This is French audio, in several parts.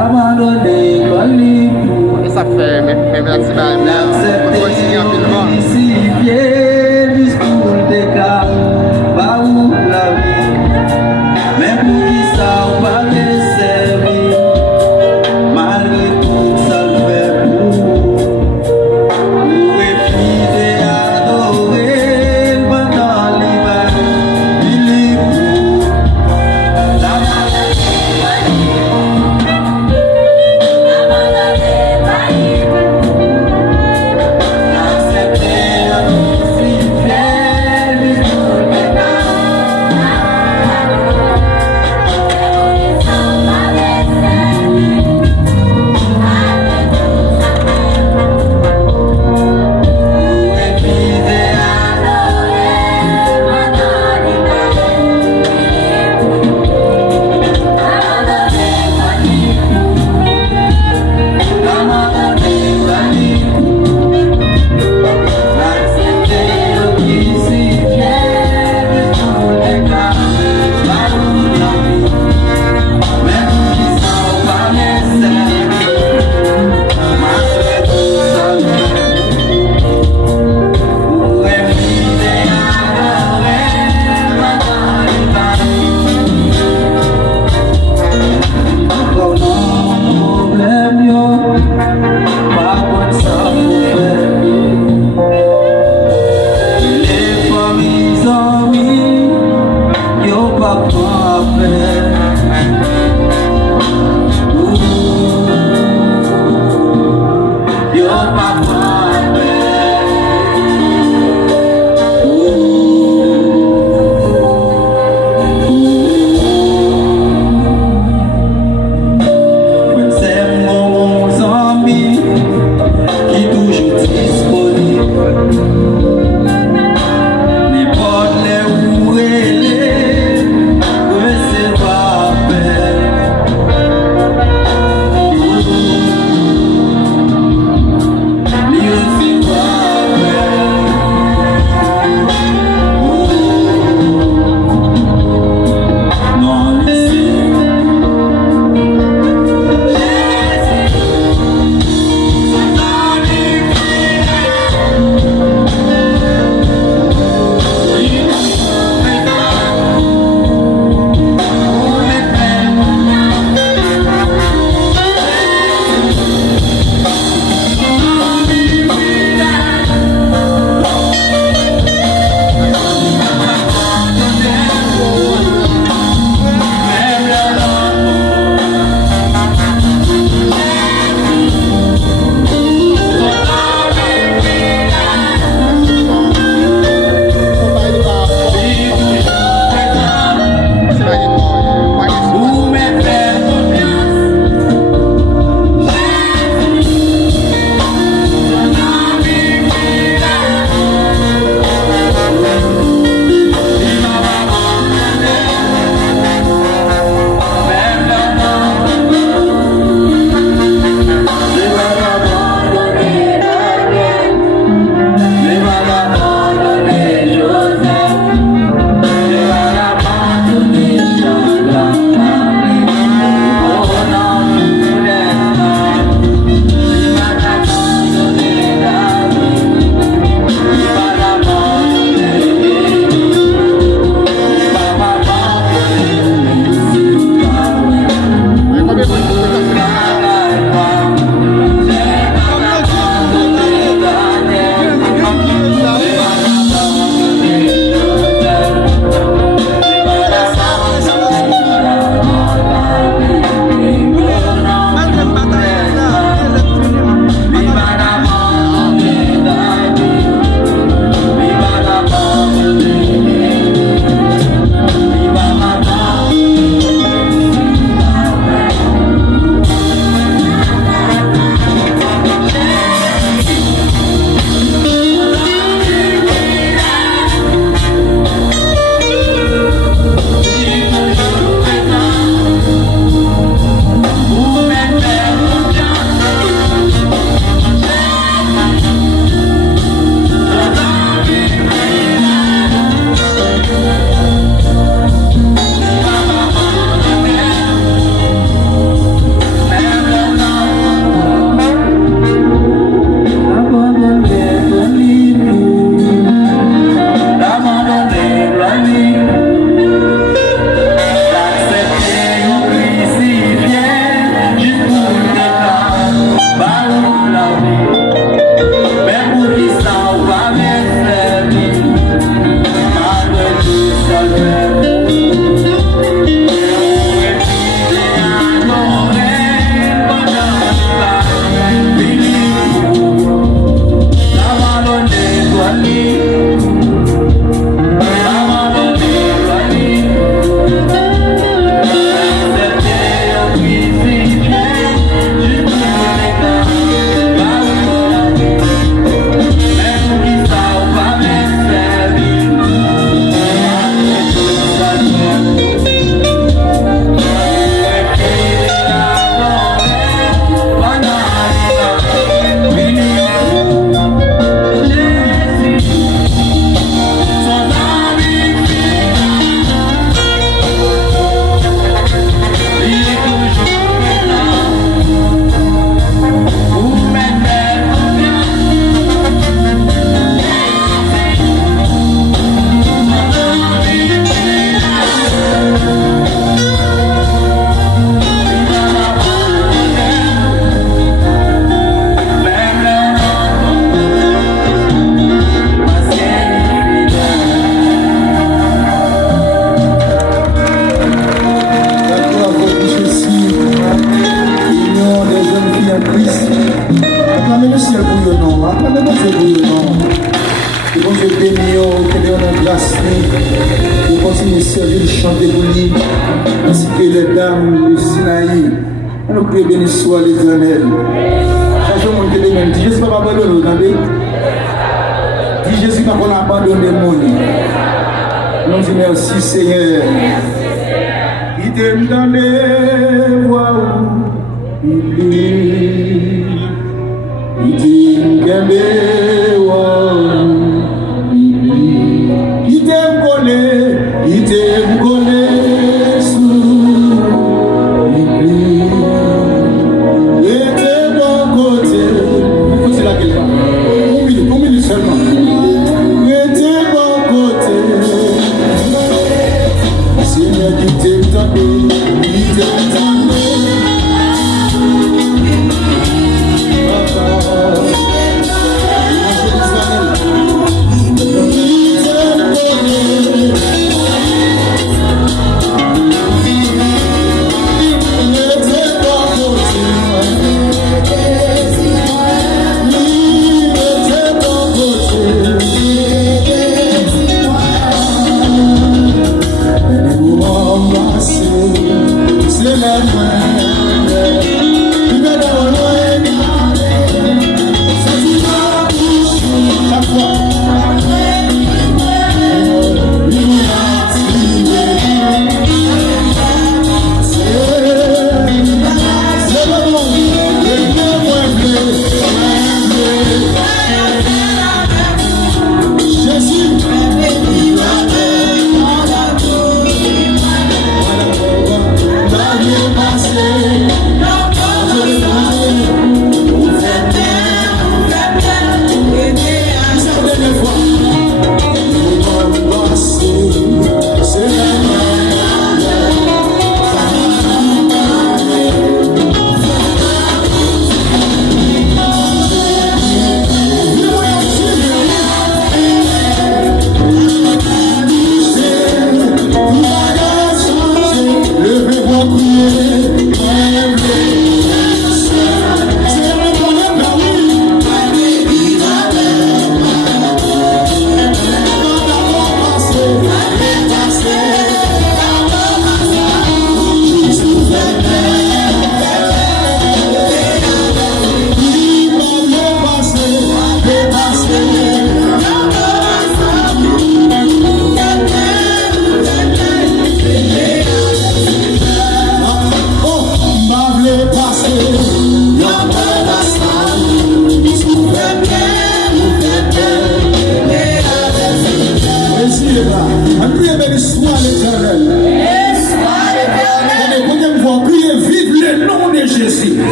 abandonné par l'époux. Ça fait, mais merci L'accepter, crucifié, juste pour le décat, pas où la vie, même pour qui ça on va les servir, malgré tout ça le fait pour refuser, adorer pendant l'hiver, il est pour la Christ. Acclamez le ciel pour le nom. Acclamez le ciel pour le nom. Et bon Dieu béni, que Dieu en grâce. Et continue à servir, chanter pour lui. Ainsi que les dames du Sinaï. On nous prie béni soit l'Éternel. Changeons mon Dieu même. Dis Jésus pas abandonner, vous entendez? Dis Jésus pas qu'on abandonne le monde. Nous disons merci Seigneur. Il t'aime dans les voies où il est. Il t'aime dans les voies où il est. Il t'aime connaît, il t'aime connaît sous il est. Il t'aime d'un côté. Il faut c'est là qu'elle va. Une minute seulement. Il t'aime d'un côté. Seigneur qui t'aime tant, il t'aime tant.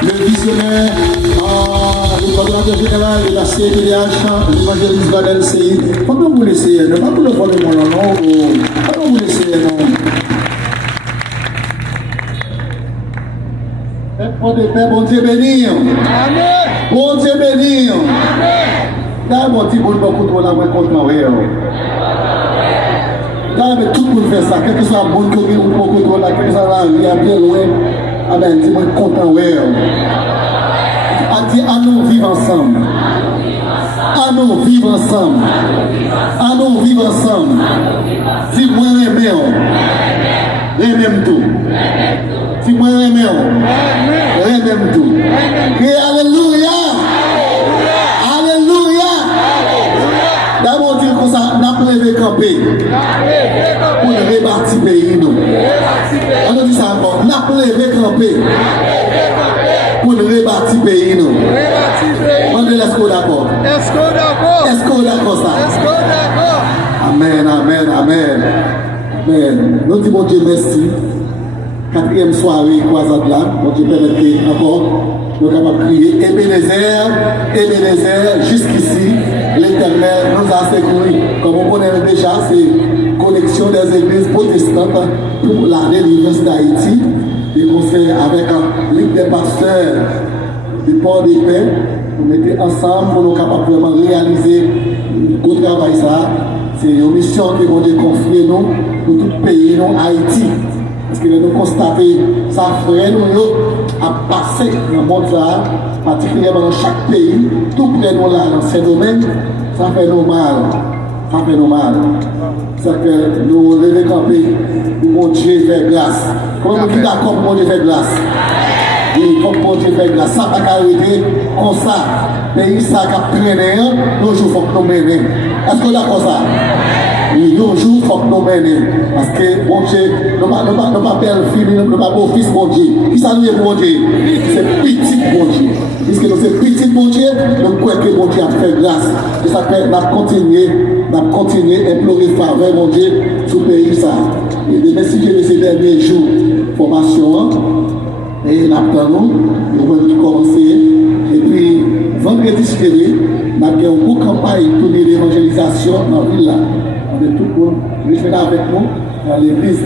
Le visionnaire, le coordonnateur général de la CDH, l'évangéliste Badel CI. Comment vous laissez? Ne pas vous le voler mon nom. Comment vous laissez? Non. Bon Dieu béni. Amen. Bon Dieu béni. Amen. Là, mon petit bon contrôle la moins content. Là, mais tout le monde fait ça. Quel que soit bon côté ou bon contrôle, quel que soit la vie, bien loin. Ah ben, dis-moi content, ouais. A dit, à nous vivre ensemble. À nous vivre ensemble. À nous vivre ensemble. Si moi j'aime, j'aime tout. Si moi j'aime tout. Et alléluia. Alléluia. D'abord, dire comme ça, n'a pas levé camper. Pour rebâtir le pays, nous. On nous dit ça encore. N'a pas levé camper. Pour rebâtir le pays, nous. On dit est-ce qu'on d'accord? Est-ce qu'on d'accord? Est-ce qu'on d'accord ça? Est-ce qu'on d'accord? Amen, amen, amen. Amen. Nous disons, bon Dieu, merci. Quatrième soirée, croisade là. Bon Dieu, permettez encore. Nous sommes capables de crier Ebenezer, Ebenezer, jusqu'ici, l'Éternel nous a secouru. Comme on connaît déjà, c'est connexion des églises protestantes pour la délivrance d'Haïti. Des conseils avec la Ligue des pasteurs du port des Paix nous mettons ensemble pour nous capables vraiment réaliser le travail ça. C'est une mission que Bon Dieu confie nous pour tout pays, nous Haïti. Parce que nous constatons ça frère nous a passé dans le monde là, particulièrement dans chaque pays, tout près nous là dans ces domaines, ça fait nous mal. Ça fait nous mal. C'est que nous levons camper pour Bon Dieu faire grâce. Comment nous sommes d'accord pour Bon Dieu faire grâce? Il faut que Bon Dieu fasse grâce. Ça n'a pas arrêté comme ça. Pays ça qui a traîné, nos jours il faut que nous menions. Est-ce que vous êtes d'accord ça? Oui, nos jours il faut que nous menions. Parce que Bon Dieu, nous ne pas belle fille, nous ne pas beau fils Bon Dieu. Qui ça nous est Bon Dieu? C'est petit Bon Dieu. Puisque nous sommes petit Bon Dieu, nous croyons que Bon Dieu a fait grâce. Et ça fait, nous avons continué à implorer faveur Bon Dieu sur le pays ça. Et demain, si j'ai ces derniers jours, formation, et nous attendons, nous allons commencer. Et puis, vendredi soir, nous avons une grande campagne pour l'évangélisation dans la ville là. On est tout le monde, restez avec nous dans l'église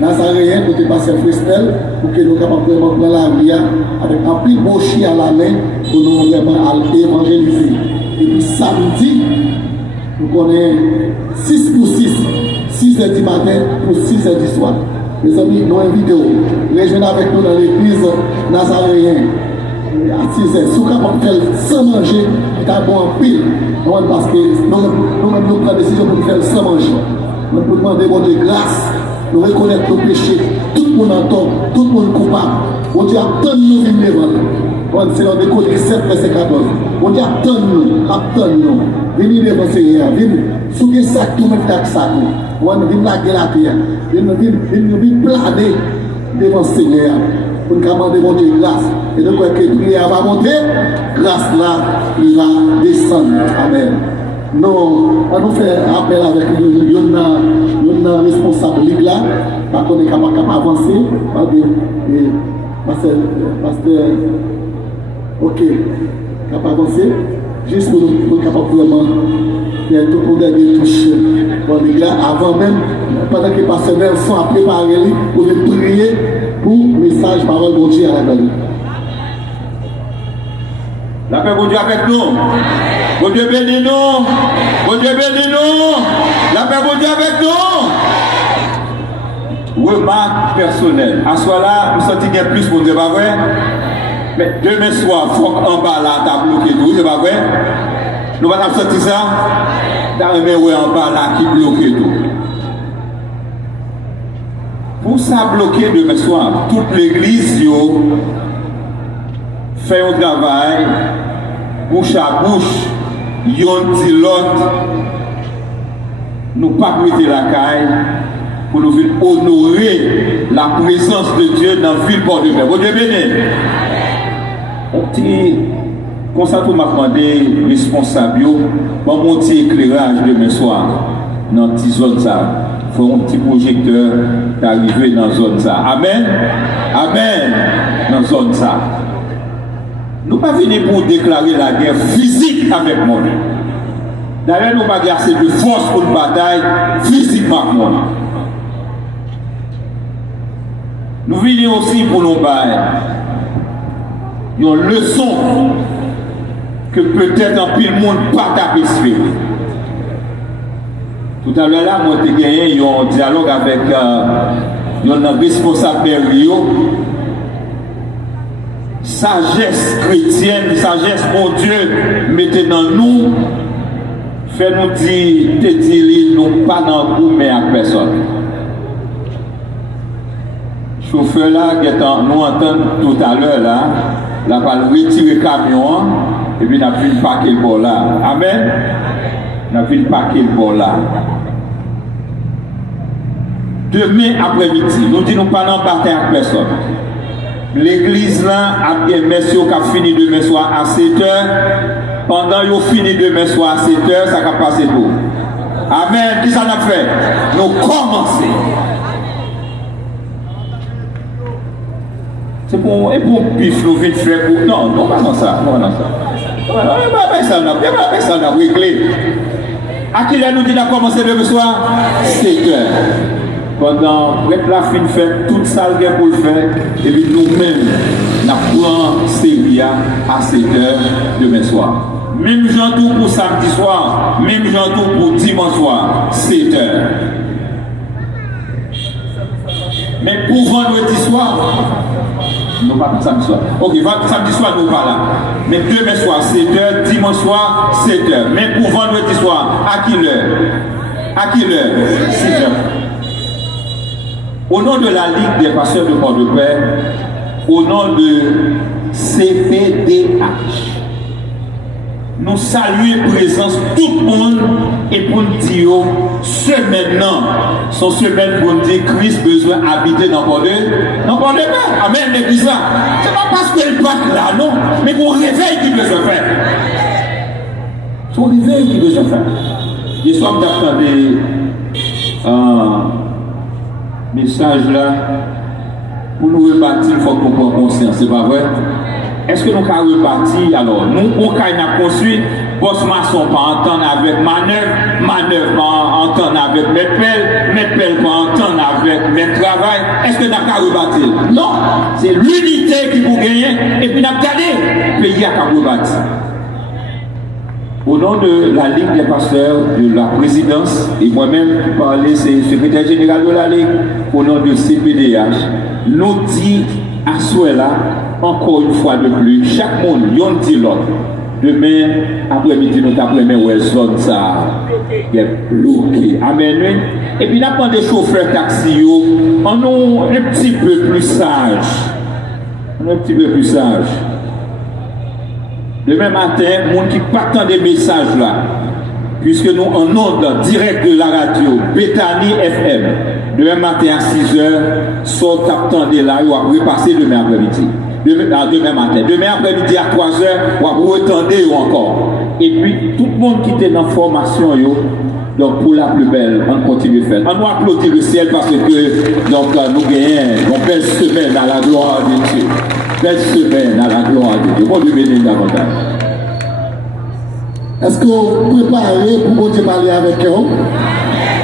Nazaréen, côté pasteur Fristel, pour que nous soyons capables de prendre la vie avec un plus beau chien à la main pour nous vraiment évangéliser. Et puis samedi, nous connaissons 6 pour 6, 6 heures du matin pour 6 heures du soir. Mes amis, nous invitons, rejoignez avec nous dans l'église Nazaréen à 6 heures. Si vous pouvez faire sans manger, c'est un bon pile. Parce que nous-mêmes nous prenons la décision pour faire sans manger. Nous pouvons demander bon Dieu grâce, nous reconnaître nos péchés. Tout le monde entend, tout le monde coupable. Bon Dieu attend nous venir devant. C'est dans Décoller 7, verset 14. Bon Dieu attend nous. Venez devant Seigneur, venez souder ça, tout le monde taxe ça. Venez laguer la terre. Venez planer devant Seigneur. Pour nous demander mon Dieu grâce. Et donc, que la prière va monter, grâce là, il va descendre. Amen. Nous, on nous fait appel avec une responsable là, parce qu'on est capable d'avancer. Pasteur, ok, capable d'avancer, juste pour nous capables vraiment faire tout pour gagner touche. Bon, les gars, avant même, pendant que les pasteurs sont à préparer pour prier pour le message parole de Dieu à la galerie. La paix de Dieu avec nous. Bon Dieu bénis nous. Bon Dieu bénis nous. La paix de Dieu avec nous. Remarque personnelle. À ce là, nous sentons qu'il y a plus pour Dieu, pas vrai? Mais demain soir, il faut qu'en bas là, tu as bloqué tout, c'est pas vrai? Nous allons sentir ça. Dans en bas là qui bloque tout. Pour ça bloquer demain soir, toute l'église fait un travail, bouche à bouche, yon dit l'autre, nous pas prêter la caille pour nous honorer la présence de Dieu dans la ville Port-de-Mer. Vous devez bien. Comme ça, tout m'a demandé, responsable, pour mon petit éclairage demain soir dans la petite zone ça. Il faut un petit projecteur d'arriver dans la zone ça. Amen. Amen. Dans la zone ça. Nous ne sommes pas venus pour déclarer la guerre physique avec le monde. D'ailleurs, nous ne sommes pas assez de force pour une bataille physiquement avec le monde. Nous venons aussi pour nous battre. Il y a une leçon que peut-être un peu le monde pas d'apercevoir. Tout à l'heure, moi, j'ai gagné un dialogue avec un responsable de Rio. Sagesse chrétienne, sagesse pour Dieu, mettez dans nous, fait nous dire, te dire, nous pas dans le coup, mais à personne. Chauffeur là, nous entendons tout à l'heure là, la va retirer le camion, et puis nous avons fait paquet le bord là. Amen. Nous avons fait paquet le bord là. Demain après-midi, nous disons nous pas dans bataille à personne. L'église là a bien messieurs qui a fini demain soir à 7h. Pendant qu'ils ont fini demain soir à 7h, ça va passer tout. Amen. Qui ça a fait? Nous commençons. C'est pour pif, nous venons faire pour. Non, non, pas dans ça. Non, dans ça. Non, pas ça, non, pas ça, non, réglé. À qui nous dit de commencer demain soir? 7h. Pendant la fin fait toute ça pour le faire, et puis nous-mêmes, nous prenons sérieux. CPD à 7h demain soir. Même genre tout pour samedi soir, même genre tout pour dimanche soir, 7h. Mais pour vendredi soir, non pas samedi soir. Ok, samedi soir, nous pas là. Mais demain soir, 7h, dimanche soir, 7h. Mais pour vendredi soir, à quelle heure? À quelle heure? 6h. Au nom de la Ligue des pasteurs de Port-de-Paix, au nom de CPDH, nous saluons la présence de tout le monde et pour nous dire semaine son semaine pour nous dire Christ besoin d'habiter dans Port-de-Paix. Amen, l'église là. Ce n'est pas parce qu'elle part là, non, mais pour réveil qu'il besoin faire. Son réveil qu'il besoin faire. Hier soir, j'attendais un message là pour nous rebâtir, il faut qu'on prenne conscience, c'est pas vrai? Est-ce que nous avons reparti? Alors, nous, on a construit, boss maçon pas entendre avec manœuvre pas entendre avec mes pelles pas entendre avec mes travail. Est-ce que nous avons reparti? Non, c'est l'unité qui vous gagne et puis nous avons gardé le pays à reparti. Au nom de la Ligue des pasteurs, de la présidence, et moi-même parler, c'est le secrétaire général de la Ligue, au nom de CPDH, nous dit à ce là, encore une fois de plus, chaque monde, yon dit l'autre. Demain, après-midi, nous après-midi, ouais, zone ça est bloqué. Amen. Et puis, nous avons des chauffeurs taxi, on nous un petit peu plus sage. Un petit peu plus sage. Demain matin, monde qui partent des messages là, puisque nous en onde direct de la radio, Bethany FM, demain matin à 6h, sont attendez là, on va repasser demain après-midi. Demain matin. Demain après-midi à 3h, on va retendre encore. Et puis, tout le monde qui était dans la formation, donc pour la plus belle, on continue de faire. On nous applaudit le ciel parce que donc, nous gagnons une belle semaine à la gloire de Dieu. Belle semaine à la gloire de Dieu. Bon Dieu bénisse davantage. Est-ce que vous préparez pour bon Dieu parler avec eux?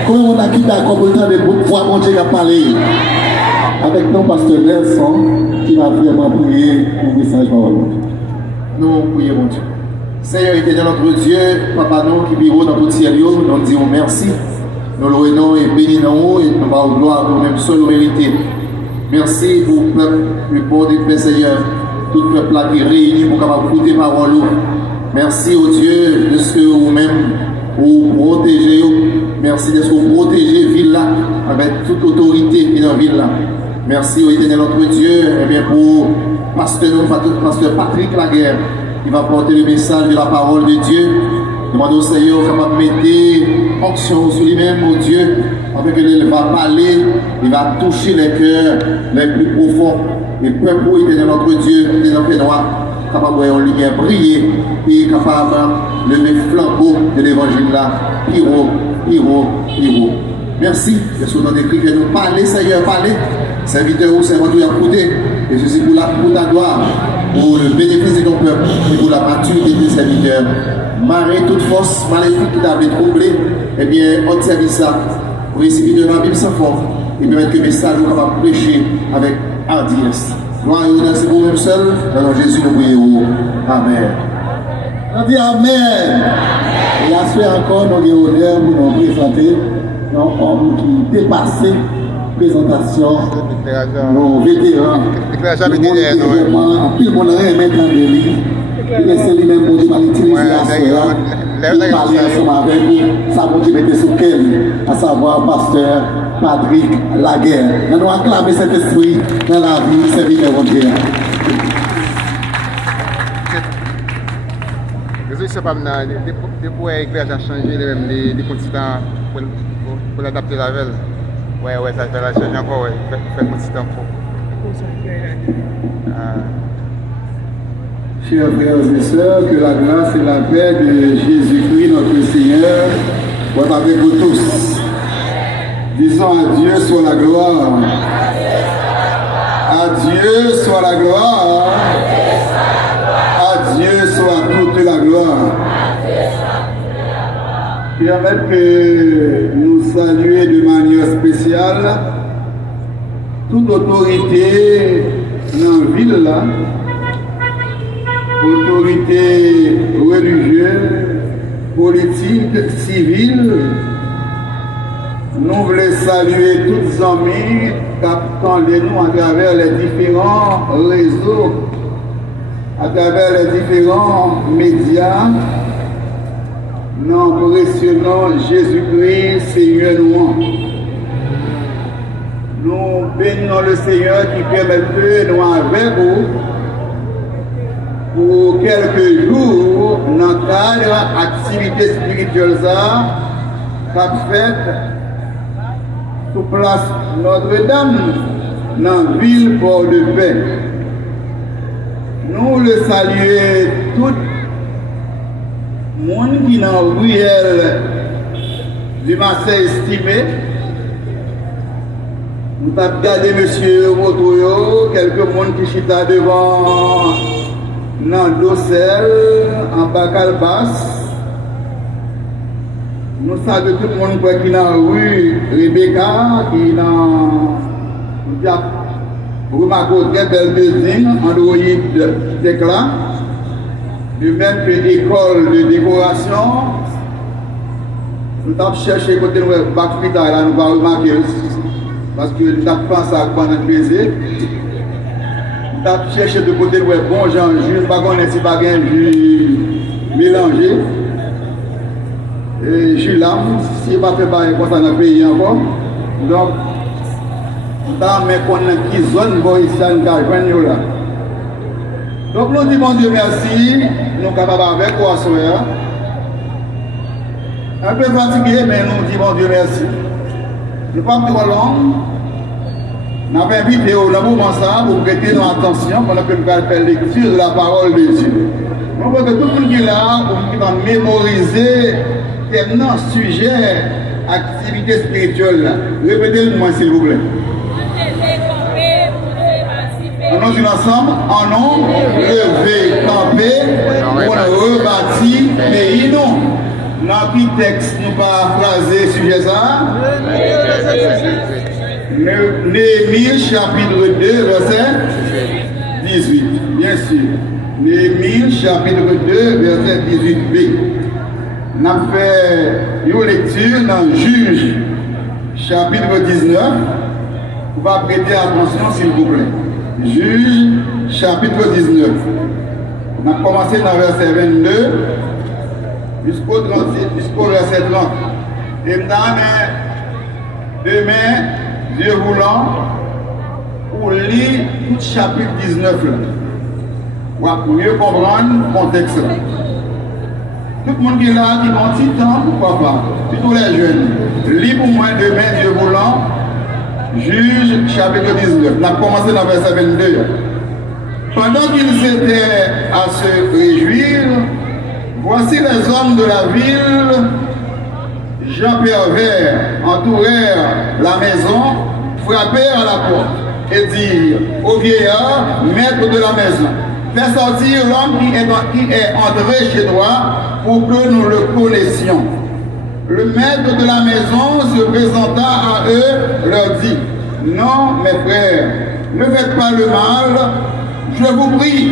Comment on a quitté d'accord pour le temps de voir bon Dieu parler? Avec nos pasteurs Nelson, qui va vraiment prier pour le message par vous. Nous prions mon Dieu. Seigneur éternel notre Dieu, Papa nous qui vivons dans notre ciel, nous disons merci. Nous louons et bénissons et nous parlons gloire pour nous-mêmes seuls mérités. Merci pour le peuple, le peuple de Paix, Seigneur. Tout le peuple là qui est réuni pour pouvoir écouter parole. Merci au Dieu de ce que vous-même vous protégez. Merci de ce que vous protégez la ville là avec toute autorité qui est dans la ville là. Merci au éternel notre Dieu et bien pour pasteur Patrick Laguerre qui va porter le message de la parole de Dieu. Demandons au Seigneur capable de mettre onction sur lui-même, au Dieu, afin qu'il va parler, il va toucher les cœurs les plus profonds. Et peuple éternel notre Dieu, des enfants noirs, capable de voir une lumière briller et capable de lever le flambeau de l'évangile là. Hiro. Merci de ce que nous écrit que nous parler, Seigneur, parler. Serviteur ou servant à écouter. Et ceci pour ta gloire, pour le bénéfice de ton peuple et pour la maturité des serviteurs. Marrer toute force maléfique qui t'avait troublé, eh bien, on service ça, pour réciter de la Bible sans force, et permettre que le message soit capable de prêcher avec hardiesse. Gloire et honneur, c'est pour nous seul, dans le nom de Jésus, nous prions. Amen. On dit Amen. Et à ce encore, nous avons l'honneur pour nous présenter un homme qui dépassait présentation, nos vétérans. Vraiment, tout le monde a remis dans le livre. Et c'est lui-même pour dire l'utiliser à cela. Il parlait ensemble avec nous, ça pour dire mettre sur quel, à savoir pasteur Patrick Laguerre. Nous allons acclamer cet esprit dans la vie, serviteur de Dieu. Je ne sais pas, depuis l'éclairage a changé, les constants pour l'adapter la veille. Ouais, ça fait la change encore, ouais, fait consistant pour. Chers frères et sœurs, que la grâce et la paix de Jésus-Christ, notre Seigneur, soient avec vous tous. Disons à Dieu soit la gloire. À Dieu soit la gloire. À Dieu soit toute la gloire. Permettre que nous saluions de manière spéciale toute autorité dans la ville là. autorités religieuses, politiques, civiles, nous voulons saluer toutes les amis qui attendent nous à travers les différents réseaux, à travers les différents médias. Nous impressionnons Jésus-Christ, Seigneur nous. Nous bénissons le Seigneur qui permet que nous avec vous pour quelques jours dans le cadre de l'activité spirituelle qu'a faite sous place Notre-Dame dans la ville Port-de-Paix. Nous le saluons tout le monde qui est dans la ruelle du Marseille estimé. Nous avons regardé monsieur Motoyo, quelques monde qui chita devant dans Dossel, en Bacalbas. Nous saluons tout le monde qui est dans la rue Rebecca, qui est dans Remarquo très belle building, Android d'éclat. De même que l'école de décoration. Nous avons cherché côté de Bakfita, là nous allons remarquer. Parce que nous avons pensé à quoi notre plaisir. Nous avons cherché de côté de bon Jean, juste pas qu'on ait si pas un jus mélangé. Et je suis là, si pas fait pareil comme ça dans le pays encore. Donc, nous avons mis qu'on a qui zone pour ici, nous avons là. Donc nous disons Dieu merci, nous sommes capables avec vous à soir. Un peu fatigué, mais nous disons Dieu merci. Nous ne sommes pas trop long. Nous avons invité au moment ça pour prêter notre attention pendant que nous allons faire lecture de la parole de Dieu. Nous voulons que tout le monde qui est là, pour qu'il va mémoriser le sujet, activité spirituelle. Répétez-le-moi s'il vous plaît. On dit ensemble, en nom, levé, campé, on rebâtit pays nous. Dans quel texte nous paraphraser sujet ça? Néhémie chapitre 2, verset 18. Bien sûr. Néhémie chapitre 2, verset 18b. On a fait une lecture dans Juge chapitre 19. Vous va prêter attention s'il vous plaît. Juge chapitre 19. On a commencé dans verset 22 jusqu'au verset 30. Et demain, Dieu voulant, pour lire tout chapitre 19 là. Pour mieux comprendre le contexte là. Tout le monde qui est là, qui a un petit temps, pourquoi pas. Tous les jeunes. Lis pour moi demain, Dieu voulant. Juge chapitre 19. On a commencé dans verset 22. Pendant qu'ils étaient à se réjouir, voici les hommes de la ville, Jean Pervers, entourèrent la maison, frappèrent à la porte et dirent au vieillard, maître de la maison, fais sortir l'homme qui est entré chez toi pour que nous le connaissions. Le maître de la maison se présenta à eux, leur dit, non, mes frères, ne faites pas le mal, je vous prie,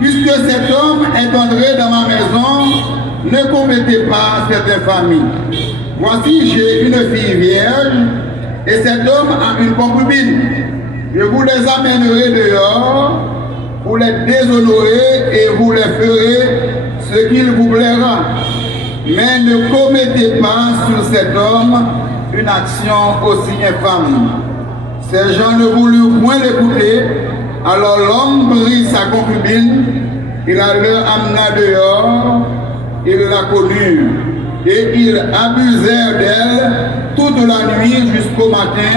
puisque cet homme est entré dans ma maison, ne commettez pas cette infamie. Voici, j'ai une fille vierge, et cet homme a une concubine. Je vous les amènerai dehors, pour les déshonorer, et vous les ferez ce qu'il vous plaira. Mais ne commettez pas sur cet homme une action aussi infâme. Ces gens ne voulurent point l'écouter, alors l'homme prit sa concubine, il la leur amena dehors, ils la connurent, et ils abusèrent d'elle toute la nuit jusqu'au matin,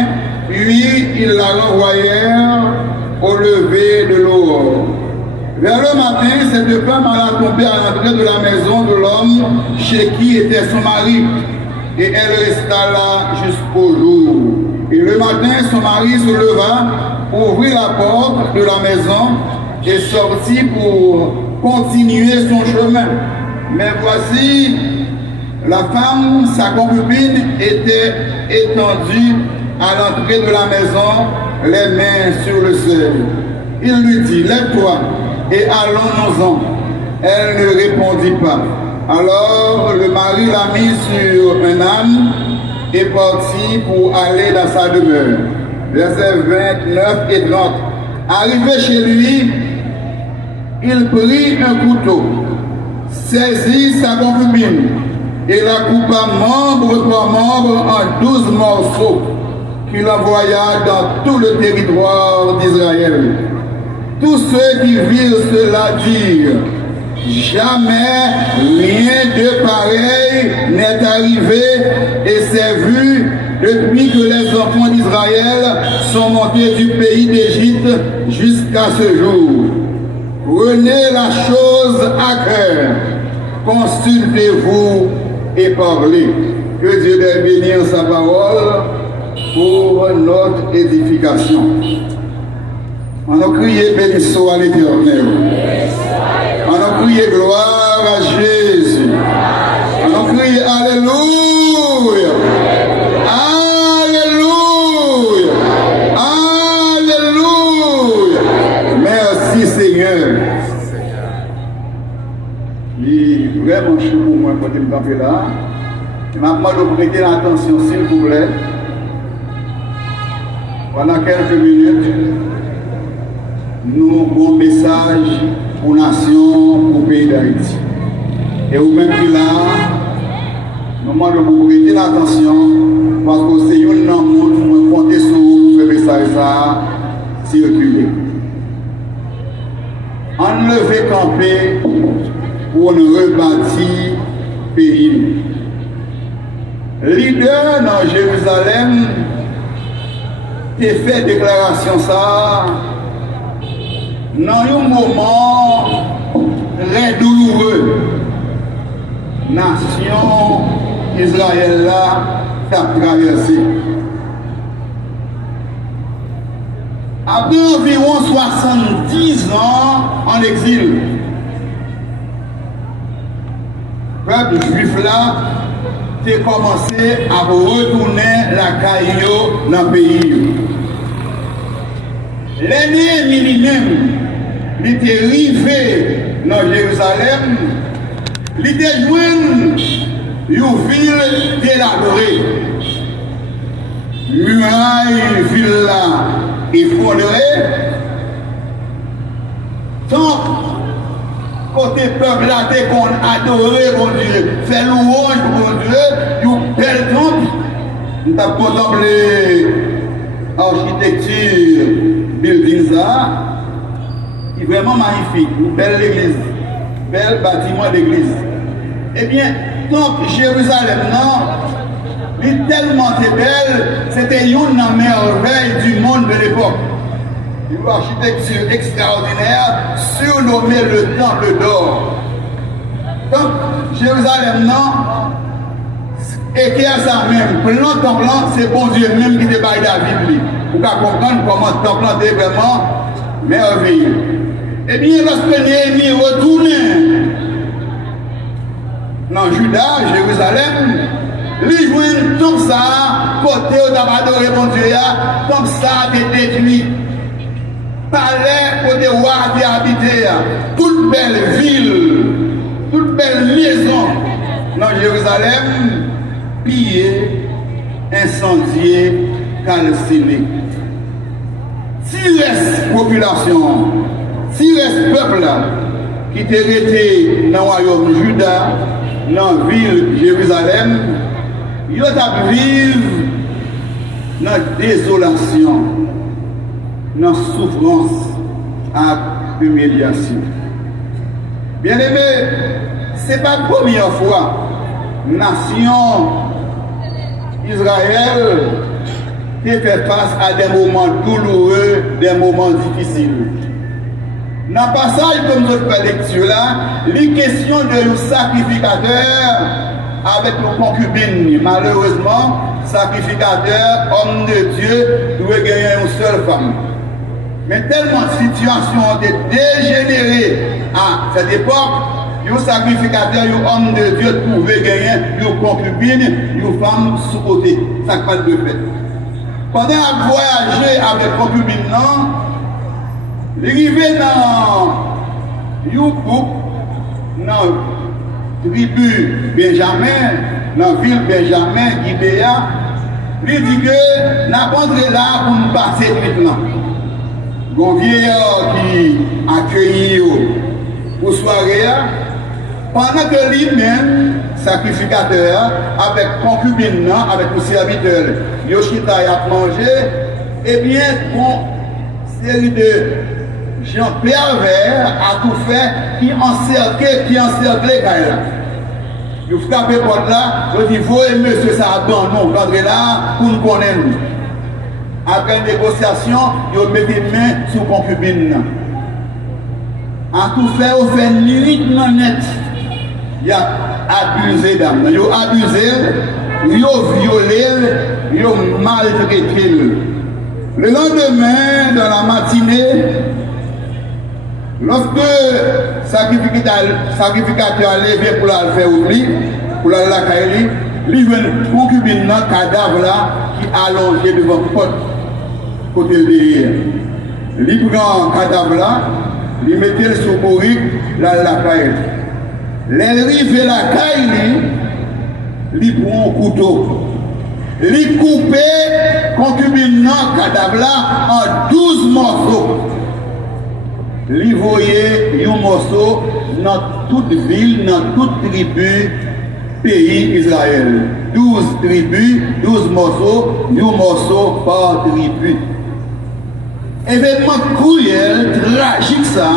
puis ils la renvoyèrent au lever de l'aurore. Vers le matin, cette femme alla tomber à l'entrée de la maison de l'homme chez qui était son mari, et elle resta là jusqu'au jour. Et le matin, son mari se leva, ouvrit la porte de la maison et sortit pour continuer son chemin. Mais voici, la femme, sa concubine, était étendue à l'entrée de la maison, les mains sur le seuil. Il lui dit, lève-toi et allons-nous-en. Elle ne répondit pas. Alors le mari l'a mis sur un âne et partit pour aller dans sa demeure. Versets 29 et 30. Arrivé chez lui, il prit un couteau, saisit sa concubine et la coupa membre par membre en 12 morceaux qu'il envoya dans tout le territoire d'Israël. Tous ceux qui virent cela dirent: jamais rien de pareil n'est arrivé et s'est vu depuis que les enfants d'Israël sont montés du pays d'Égypte jusqu'à ce jour. Prenez la chose à cœur, consultez-vous et parlez. Que Dieu les bénisse sa parole pour notre édification. On a crié bénissons à l'Éternel. On a crié gloire à Jésus. On a crié Alléluia. Alléluia. Alléluia. Merci Seigneur. Il est vraiment chaud pour moi quand je me camper là. Je m'appelle de prêter l'attention s'il vous plaît. Pendant quelques minutes, nous avons un message pour la nation, pour le pays d'Haïti. Et vous-même qui là, nous demandons de vous prêter l'attention parce que c'est un monde qui va compter sur vous pour faire message ça circuler. Enlever camper pour nous rebâtir le pays. Leader dans Jérusalem qui fait déclaration ça dans un moment très douloureux. Nation Israël là a traversé. Après environ 70 ans en exil, le peuple juif là a commencé à retourner la caillou dans le pays. L'année minimum, il était arrivé dans Jérusalem, il était joint une ville délabrée. Muraille, ville là, effondrée. Donc, côté peuple là, dès qu'on adorait mon Dieu, fait louange pour mon Dieu, une belle temple, nous avons contemplé l'architecture building ça, qui est vraiment magnifique, une belle église, bel bâtiment d'église. Eh bien, donc Jérusalem, non, est tellement belle, c'était une merveille du monde de l'époque. Une architecture extraordinaire, surnommée le Temple d'Or. Donc, Jérusalem, non, et qui a ça même, plan temple, c'est bon Dieu même qui débaille la Bible. Pour comprendre comment le temple est vraiment merveilleux. Eh bien, lorsque Néhémie retournait dans Juda, Jérusalem, lui jouait tout ça, côté où d'abord mon Dieu, comme ça a été détruit. Palais côté roi a habité, toute belle ville, toute belle maison dans Jérusalem, pillée, incendiée, calcinée. Si reste population, si reste peuple qui était resté dans le royaume Juda, dans la ville Jérusalem, ils ont vécu dans la désolation, dans la souffrance et l'humiliation. Bien aimé, ce n'est pas la première fois que la nation Israël qui fait face à des moments douloureux, des moments difficiles. Dans le passage comme je fais lecture là, il est question de sacrificateur avec nos concubines. Malheureusement, sacrificateur, homme de Dieu, doit gagner une seule femme. Mais tellement de situations ont été dégénérées à cette époque, un sacrificateur, un homme de Dieu pouvait gagner une concubine, une femme sous côté. Ça ne pas de fait. Pendant à voyager avec concubine, non, il arrivait dans un groupe dans la tribu Benjamin, dans la ville Benjamin, Gibéa, il dit que nous avons là pour nous passer maintenant. Il y a un vieillard qui accueille pour soirée, pendant que lui-même, sacrificateur, avec concubine, avec le serviteur, Yoshita a mangé, eh bien, une série de gens pervers a tout fait qui encerclait Gaïla. Vous frappez pour là, vous dites, vous et monsieur, ça abandonne, vous entrez là pour nous connaître. Après une négociation, vous mettez main sur concubine. En tout fait, vous faites limite non net. Il a abusé d'âme. Il a abusé, il a violé, il a maltraité. Le lendemain, dans la matinée, lorsque le sacrificateur a levé pour la faire oubli, pour la caille, il y a une concubine dans le cadavre là qui est allongé devant le porte, côté derrière. Il prend le cadavre là, il met le sur le la caille. L'enrive la caille, il prend un couteau. Il coupe concubine dans le cadavre là en 12 morceaux. Il voyait un morceau dans toute ville, dans toute tribu, pays Israël. 12 tribus, 12 morceaux, un morceau par tribu. Événement cruel, tragique ça,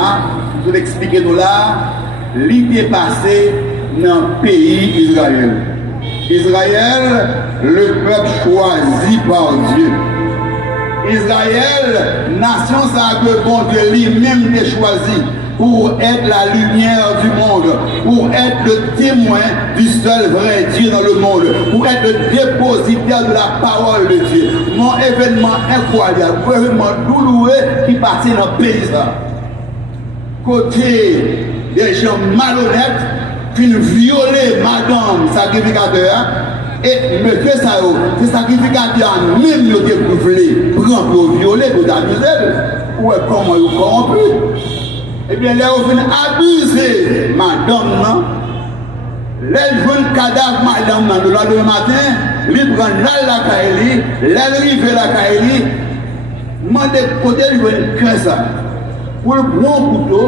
je vais l'expliquer nous là, l'idée passée dans le pays Israël. Israël, le peuple choisi par Dieu. Israël, nation ça que bon Dieu lui-même a choisi pour être la lumière du monde, pour être le témoin du seul vrai Dieu dans le monde, pour être le dépositaire de la parole de Dieu. Mon événement incroyable, un événement douloureux qui passait dans le pays. Côté des gens malhonnêtes qui violaient madame sacrificateur. Et monsieur Sao, c'est sacrificateur même qui a voulu prendre pour violer, pour abuser. Ou comment ils ont corrompu. Eh bien, là, on vient abuser madame, non? Les jeunes cadavres, madame, le lendemain matin, ils prennent la caïli, l'arrivée la caïli, demandez côté, ils viennent que ça. Pour le bon couteau,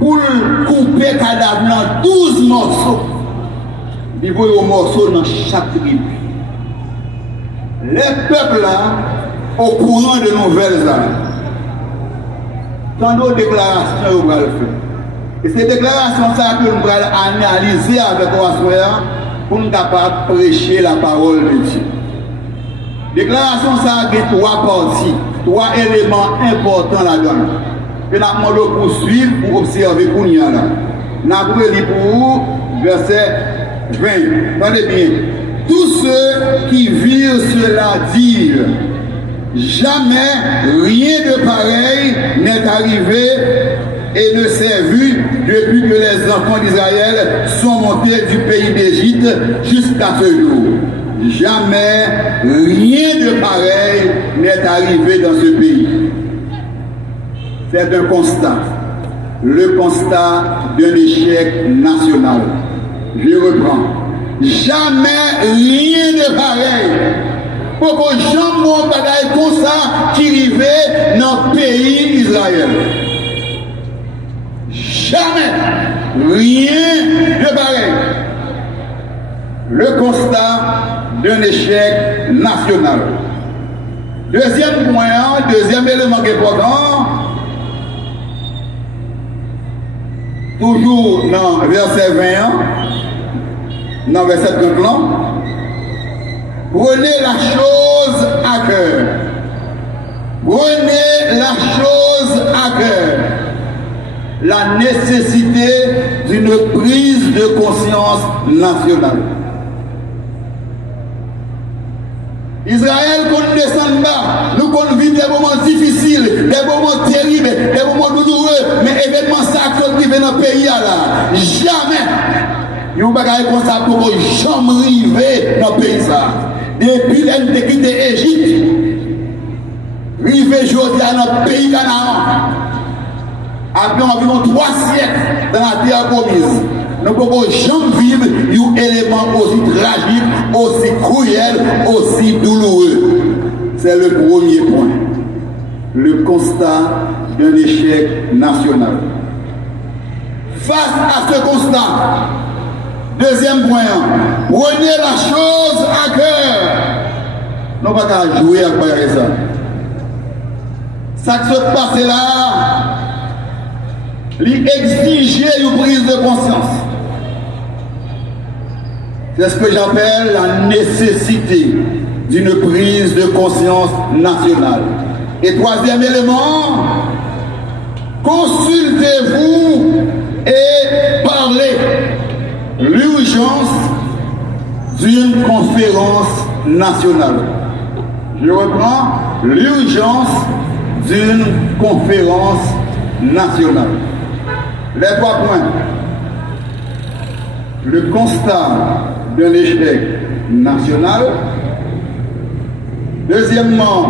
pour couper le cadavre dans 12 morceaux. Il voit un morceau dans chaque tribu. Les peuples là, au courant de nouvelles armes, tant d'autres déclarations vous allez faire. Et ces déclarations ça que nous allons analyser avec Oswald pour nous capables de prêcher la parole de Dieu. Déclaration ça a 3 parties, 3 éléments importants là-dedans. Que nous allons poursuivre pour observer pour nous là. Nous allons lire pour vous verset 20. Attendez bien. Tous ceux qui virent cela dire jamais rien de pareil n'est arrivé et ne s'est vu depuis que les enfants d'Israël sont montés du pays d'Égypte jusqu'à ce jour. Jamais rien de pareil n'est arrivé dans ce pays. C'est un constat. Le constat d'un échec national. Je reprends. Jamais rien de pareil. Pourquoi jamais mon bagaille comme ça qui arrivait dans le pays d'Israël. Jamais rien de pareil. Le constat d'un échec national. Deuxième point, deuxième élément important, toujours dans verset 20, dans verset 30, prenez la chose à cœur. Prenez la chose à cœur. La nécessité d'une prise de conscience nationale. Israël, qu'on ne descende pas, nous qu'on vit des moments difficiles, des moments terribles, des moments douloureux, mais événements sacrés qui viennent dans le pays là. Jamais. Nous ne pouvons pas comme ça pour jamais arriver dans le pays ça. Depuis l'un de quitter l'Égypte, arriver aujourd'hui dans le pays Canaan. après environ 3 siècles dans la terre promise. Nous ne pouvons jamais vivre un élément aussi tragique, aussi cruel, aussi douloureux. C'est le premier point. Le constat d'un échec national. Face à ce constat, deuxième point, prenez la chose à cœur. Nous ne pouvons pas jouer avec ça. Ça qui se passe là, il exige une prise de conscience. C'est ce que j'appelle la nécessité d'une prise de conscience nationale. Et troisième élément, consultez-vous et parlez. L'urgence d'une conférence nationale. Je reprends, l'urgence d'une conférence nationale. Les 3 points. Le constat d'un échec national. Deuxièmement,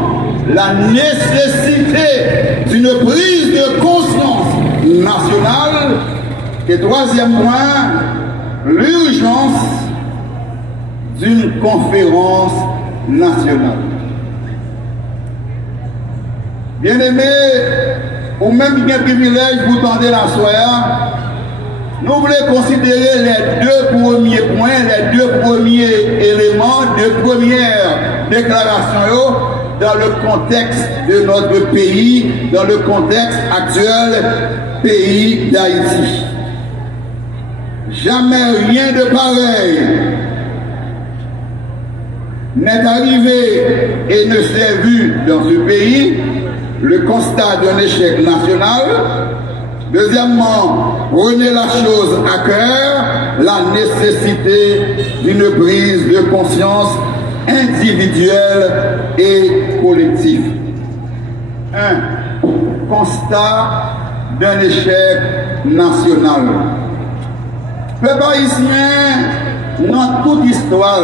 la nécessité d'une prise de conscience nationale. Et troisième point, l'urgence d'une conférence nationale. Bien-aimés, ou même bien privilège, vous tendez la soirée. Nous voulons considérer les 2 premiers points, les 2 premiers éléments, 2 premières déclarations dans le contexte de notre pays, dans le contexte actuel, pays d'Haïti. Jamais rien de pareil n'est arrivé et ne s'est vu dans ce pays. Le constat d'un échec national. Deuxièmement, prenez la chose à cœur, la nécessité d'une prise de conscience individuelle et collective. 1. Constat d'un échec national. Peuple haïtien, dans toute histoire,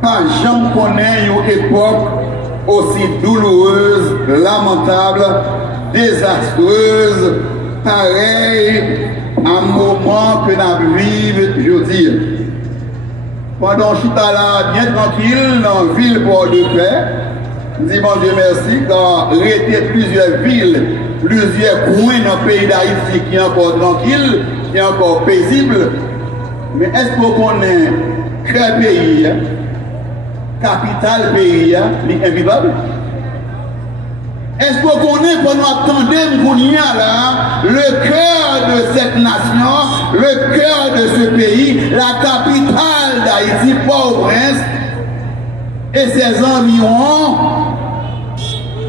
pas jamais connaît une époque aussi douloureuse, lamentable, désastreuse, pareil à un moment que nous vivons aujourd'hui. Pendant que je suis là, bien tranquille, dans la ville Port-de-Paix, je dis bon Dieu merci, car il y a plusieurs villes, plusieurs coins dans le pays d'Haïti qui sont encore tranquilles, qui sont encore paisibles. Mais est-ce qu'on connaît quel pays, capitale pays, est invivable? Est-ce qu'on connaît pour nous attendre là, le cœur de cette nation, le cœur de ce pays, la capitale d'Haïti, Port-au-Prince, et ses environs,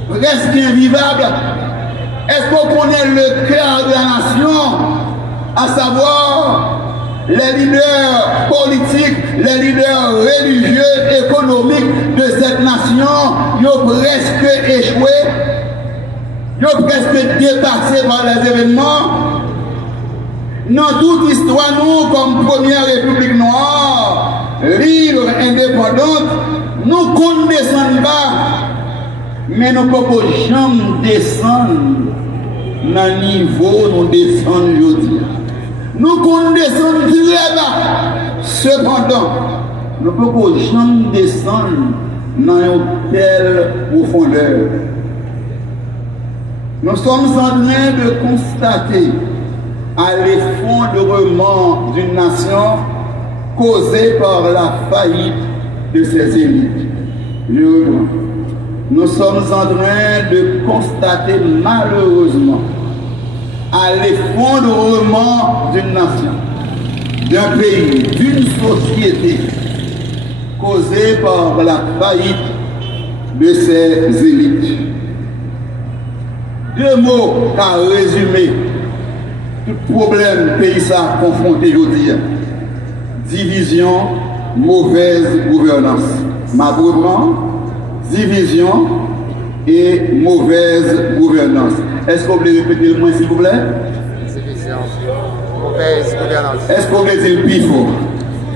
presque invivables? Est-ce qu'on connaît le cœur de la nation, à savoir les leaders politiques, les leaders religieux, économiques de cette nation, ils ont presque échoué, ils ont presque dépassé par les événements. Dans toute l'histoire, nous, comme première république noire, libre, indépendante, nous ne descendons pas, mais nous ne pouvons jamais descendre dans le niveau où nous descendons aujourd'hui. Nous descendons très bas. Cependant, nous ne pouvons jamais descendre dans une telle profondeur. Nous sommes en train de constater à l'effondrement d'une nation causé par la faillite de ses élites. Nous sommes en train de constater malheureusement à l'effondrement d'une nation, d'un pays, d'une société causée par la faillite de ses élites. 2 mots à résumer tout problème pays ça confronté aujourd'hui. Division, mauvaise gouvernance. Ma reprend, division et mauvaise gouvernance. Est-ce que vous voulez répéter le mot s'il vous plaît? Division, mauvaise gouvernance. Est-ce que vous voulez dire le plus fort?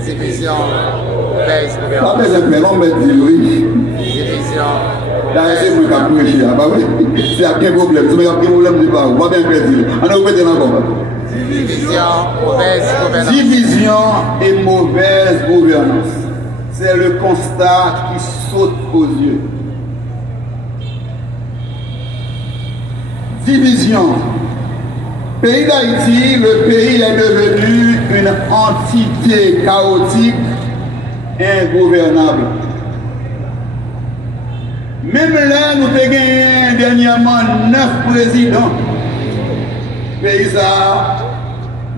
Division, mauvaise gouvernance. Pas besoin de l'homme dire oui. Division, D'ailleurs, c'est moi qui ai prêché. C'est un problème. C'est un problème de pas. On va bien perdre. On a répété encore. Division et mauvaise gouvernance. C'est le constat qui saute aux yeux. Division. Pays d'Haïti, le pays est devenu une entité chaotique, ingouvernable. Même là, nous avons gagné dernièrement 9 présidents. Pays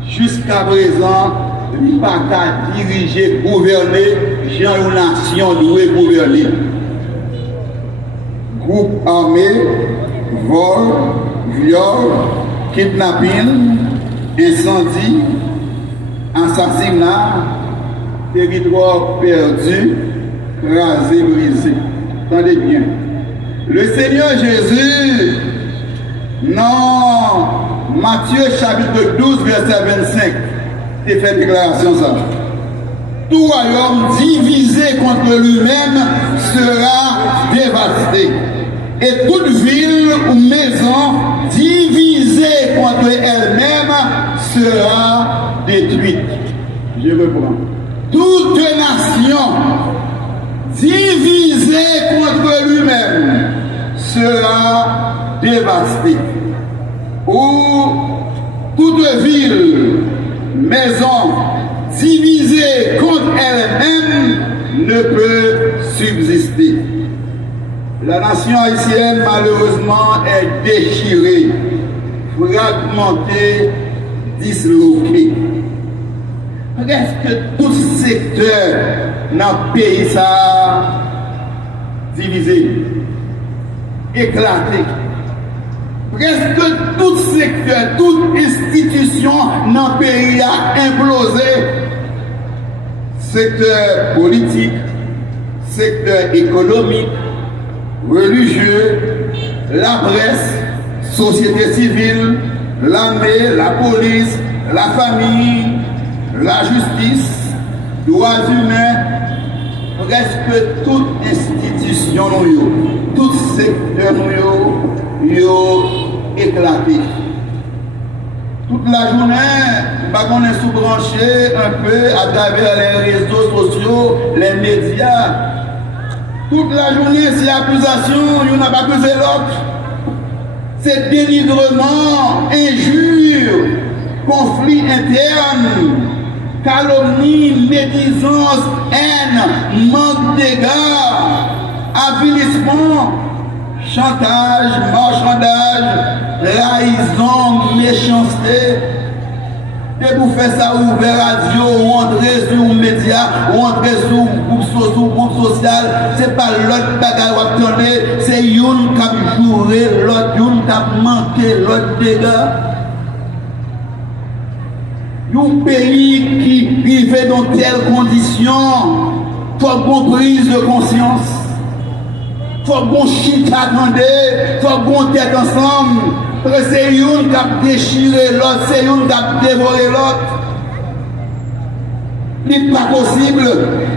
jusqu'à présent, il n'y a pas qu'à diriger, gouverner, j'ai une nation doit gouverner. Groupe armé, vol, viol, kidnapping, incendie, assassinat, territoire perdu, rasé, brisé. Attendez bien. Le Seigneur Jésus, non, Matthieu chapitre 12, verset 25, il fait déclaration ça. Tout royaume divisé contre lui-même sera dévasté. Et toute ville ou maison divisée contre elle-même sera détruite. Je reprends. Toute nation divisée contre lui-même sera dévastée. Ou toute ville, maison divisée contre elle-même ne peut subsister. La nation haïtienne, malheureusement, est déchirée, fragmentée, disloquée. Est-ce que tout secteur dans le pays ça divisé, éclaté? Presque tout secteur, toute institution dans le pays a implosé. Secteur politique, secteur économique, religieux, la presse, société civile, l'armée, la police, la famille, la justice, droits humains, presque toute institution, tout secteur éclaté. Toute la journée, on est sous-branché un peu à travers les réseaux sociaux, les médias. Toute la journée, c'est accusation, il n'y a pas accusé l'autre. C'est dénigrement, injure, conflit interne, calomnie, médisance, haine, manque d'égard, avilissement, chantage, marchandage, trahison, méchanceté. Et vous faites ça ouvert radio, ou entrer sur les médias, ou entrer sur groupe social, c'est pas l'autre bagaille ou attendez, c'est une qui a joué, l'autre une qui a manqué, l'autre dégâts. Un pays qui vivait dans telles conditions, faut qu'on prise de conscience. Faut qu'on chite attendez, faut qu'on tête ensemble. C'est une qui a déchiré l'autre, c'est une qui a dévoré l'autre. Il n'est pas possible.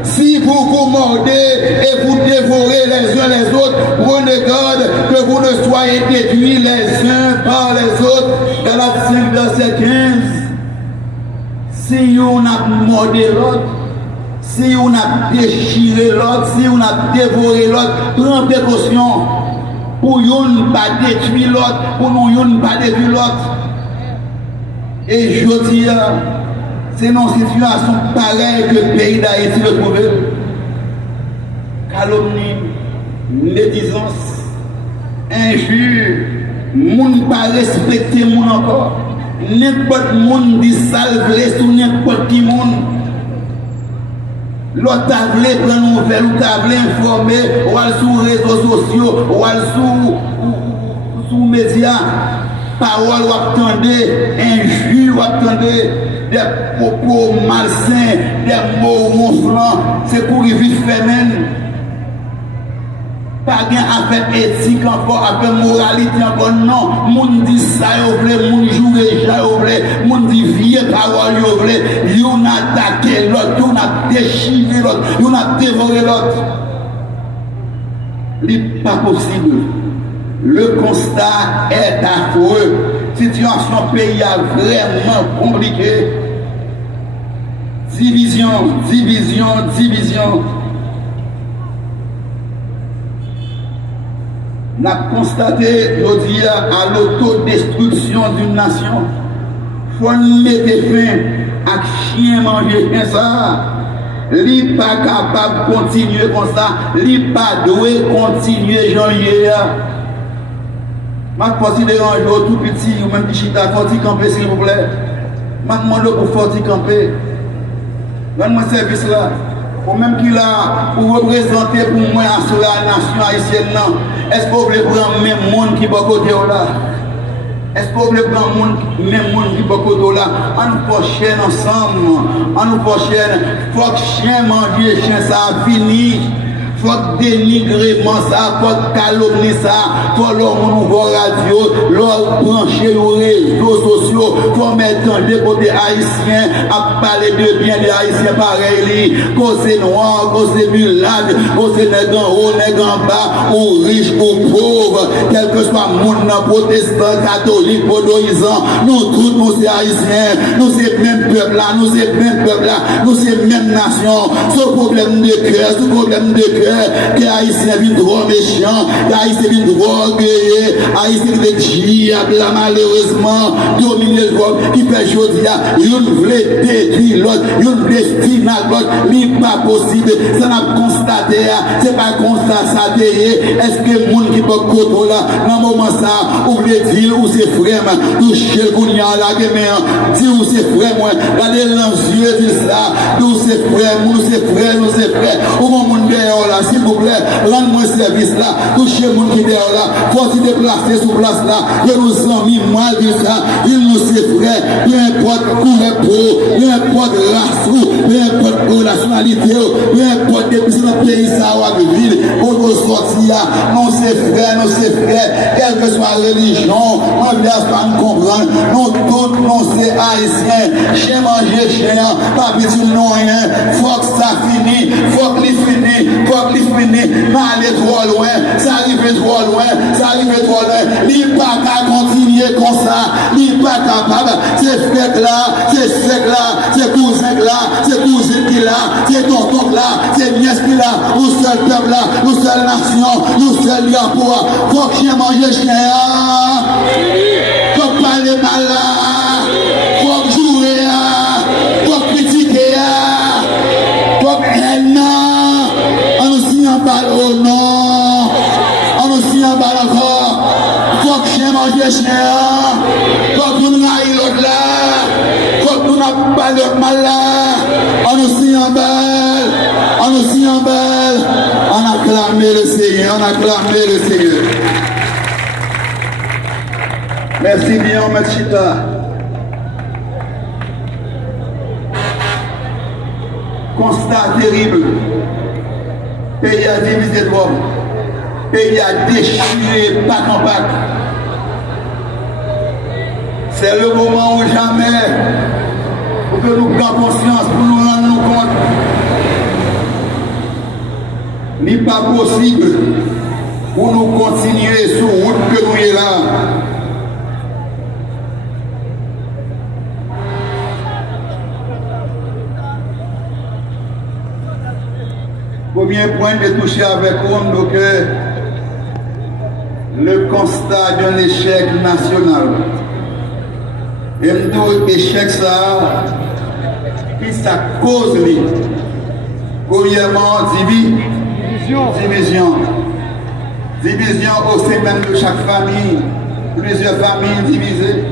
Si vous vous mordez et vous dévorez les uns les autres, prenez garde que vous ne soyez détruits les uns par les autres. Galates 5, verset 15. Si on a mordé l'autre, si on a déchiré l'autre, si on a dévoré l'autre, prends précaution pour ne pas détruire l'autre, pour ne pas détruire l'autre. Et je dis, c'est dans une situation pareille que le pays d'Haïti se trouve. Calomnie, médisance, injure, moun pas respecter moun encore. N'importe monde dit salve sur n'importe qui monde. L'autre table prend nouvelle, ou table informer, ou aller sur les réseaux sociaux, ou aller sur les médias. Parole ou attendez, injures ou attendez, des propos malsains, des mots ronflants, c'est pour y vivre féminin. Pas bien avec éthique encore, avec moralité encore, non. Moun dit ça, moun joue déjà, moun dit vieux parole, yon a attaqué l'autre, yon a déchiré l'autre, yon a dévoré l'autre. Ce n'est pas possible. Le constat est affreux. Situation pays a vraiment compliquée. Division. On a constaté, je dis, à l'autodestruction d'une nation. Il faut mettre fin à chien manger comme ça. Il n'est pas capable de continuer comme ça. Il n'est pas doué continuer janvier. Je considère un jour tout petit, ou même petit chita, faut-il camper s'il vous plaît. Je demande pour faut-il camper. Donne-moi ce service là. Ou même qu'il a pour représenter pour moi sur la nation haïtienne. Est-ce que vous voulez prendre même monde qui est à côté là? Est-ce que vous voulez prendre même monde qui est à côté là? On nous prochaine ensemble. On nous prochaine. Il faut que chien mange, chien ça a fini. Il faut dénigrement ça, il faut calomnier ça, il faut l'homme nouveau radio, l'homme brancher aux réseaux sociaux, il faut mettre dans des côtés haïtiens, à parler de bien des haïtiens pareil, cause noir, cause mulâtre, cause nègre en haut, nègre en bas, ou riche ou pauvre, quel que soit le monde, protestant, catholique, podoisant, nous tous nous sommes haïtiens, nous sommes même peuple là, nous sommes même peuple là, nous sommes même nation, ce problème de cœur, ce problème de cœur. Que Haïtien vient trop méchant, que Haïtien vient trop orgueilleux, Haïtien vient diable malheureusement, dominer le peuple qui fait chose, il veut détruire l'autre, il veut finir l'autre, ce n'est pas possible, ça n'a constaté, c'est pas constat, ça est-ce que le monde qui peut côté là, dans le moment ça, ou veut dire où c'est frère, toucher le bougnon là, dire où c'est frère, regardez les yeux, dit ça, nous c'est frère, nous c'est frère, nous c'est frère, au moment dehors là, s'il vous plaît, rends-moi service là, touchez le monde qui est dehors là, faut se déplacer sur place là, que nous sommes mis mal de ça, il nous c'est frère, peu importe couleur peau, peu importe race, peu importe nationalité, peu importe depuis dans le pays ça ou à ville, pour nous sortir là, nous c'est frère, quelle que soit la religion, on ne laisse pas nous comprendre, nous tous, nous c'est haïtiens, chien manger chien, pas petit non rien, faut que ça finisse, faut que les finisse, faut que les finisse, pas aller trop loin, ça arrive trop loin, il n'est pas qu'à continuer comme ça, il n'est pas capable, c'est frère là, c'est sec là, c'est cousin là, c'est cousine qui là, c'est tonton là, c'est nièce qui là, nous seul peuple là, nous seule nation, nous seul drapeau, faut que chien mange chien, faut parler mal là, faut jouer, faut critiquer, faut haine, on nous signe en balle au nom, on nous signe en balle encore, faut que chien mange chien, faut que nous n'aille l'autre là, faut que nous n'aille pas l'autre mal là, on nous signe en balle, on nous signe en balle, on acclame le Seigneur, on acclame le Seigneur. Merci bien, M. Chita. Constat terrible. Pays a divisé de l'homme. Pays a déchiré pack en pack. C'est le moment où jamais, pour que nous prenions conscience, pour nous rendre compte, n'est pas possible pour nous continuer sur la route que nous sommes là. Premier point de toucher avec vous, donc le constat d'un échec national. Et nous, échec ça, qui ça cause lui. Premièrement, division au sein même de chaque famille, plusieurs familles divisées.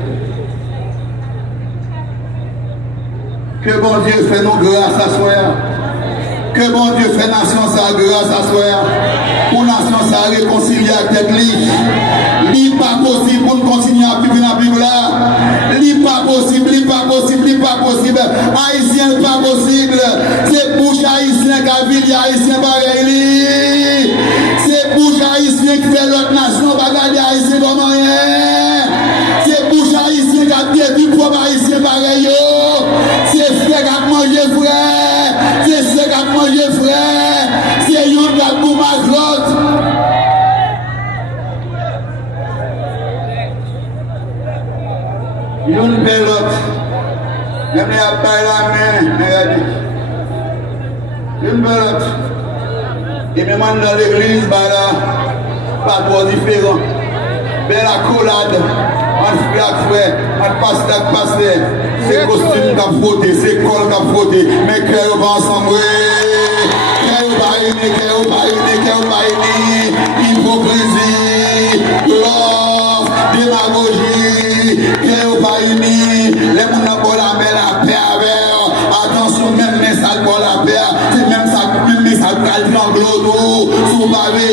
Que bon Dieu fait nous grâce à soi. Que bon Dieu fait nation ça grâce à soi. Pour nation ça réconcilier avec lui. Il n'est pas possible pour nous continuer à vivre dans la Bible là. Il n'est pas possible. Haïtien n'est pas possible. C'est bouche haïtien qui a vu haïtien pareil. C'est bouche haïtien qui fait l'autre nation pas garder haïtien comme rien. C'est bouche haïtien qui a déduit pour haïtien pareil. C'est frère qui a mangé frère. C'est ce qui a mangé frère. C'est une qui a mangé l'autre. Même les appareils la main, regardez. Une belote. Et même dans l'église, bah là, pas trop différent. Belle accolade. On fait à frère, on passe à passer. C'est costume qui a frotté, c'est col qui a frotté. Mais cœur va ensemble. Cœur va unir, cœur va unir, cœur va unir. Hypocrisie, l'offre, démagogie, cœur va unir. Les gens n'ont pas la main, la paix avec. Attention, même les salles pour la paix. C'est même ça, même les salles pour le triangle, sous pavé.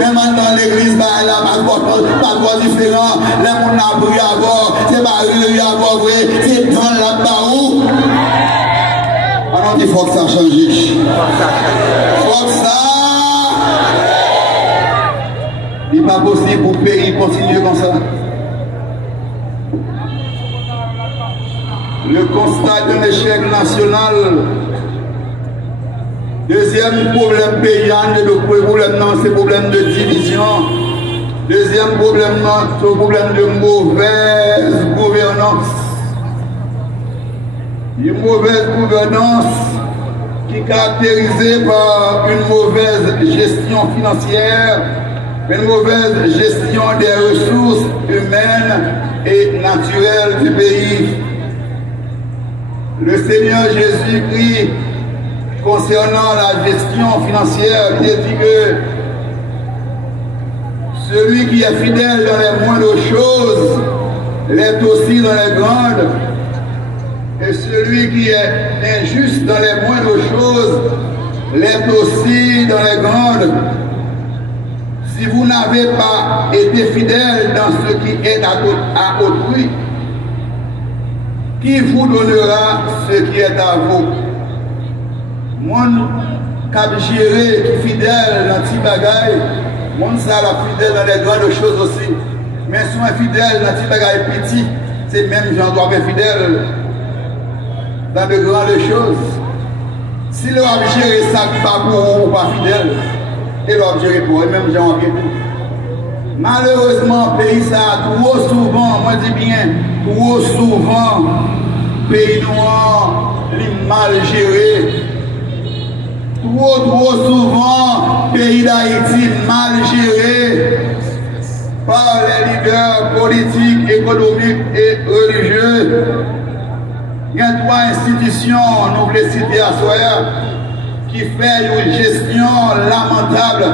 Même dans l'église, là, pas de différent. Les gens n'ont pas à bord. C'est pas rire à bord, c'est dans là-bas où. Alors, il faut que ça change. Il faut que ça. Il n'est pas possible pour le pays continuer comme ça. Le constat d'un échec national. Deuxième problème paysan, le problème non, c'est le problème de division. Deuxième problème non, c'est le problème de mauvaise gouvernance. Une mauvaise gouvernance qui est caractérisée par une mauvaise gestion financière, une mauvaise gestion des ressources humaines et naturelles du pays. Le Seigneur Jésus-Christ, concernant la gestion financière, il dit que celui qui est fidèle dans les moindres choses l'est aussi dans les grandes, et celui qui est injuste dans les moindres choses l'est aussi dans les grandes. Si vous n'avez pas été fidèle dans ce qui est à autrui, qui vous donnera ce qui est à vous? Mon cap géré qui fidèle dans petit bagaille, mon ça la fidèle dans les grandes choses aussi. Mais si on est fidèle dans petit bagaille petit, c'est même j'en dois être fidèle dans de grandes choses. Si l'on a géré ça qui va pour ou pas fidèle, et l'on a géré pour eux, même j'en ai tout. Malheureusement, le pays ça trop souvent, moi je dis bien, trop souvent, pays noir, est mal géré. Trop souvent, pays d'Haïti mal géré par les leaders politiques, économiques et religieux. Il y a trois institutions, nous voulons citer à Soya, qui font une gestion lamentable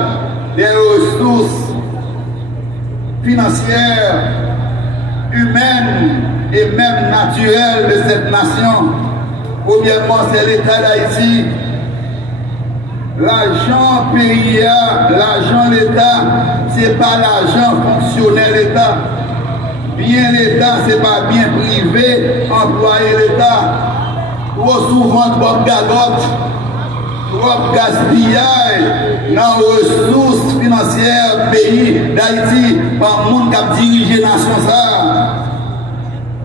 des ressources financières, humaines et même naturelles de cette nation. Premièrement, c'est l'État d'Haïti. L'argent payé, l'argent l'État, ce n'est pas l'argent fonctionnel l'État. Bien l'État, ce n'est pas bien privé, employé l'État. Trop souvent, trop gagote, trop gaspillage dans les ressources financières pays d'Haïti par le monde qui a dirigé la nation.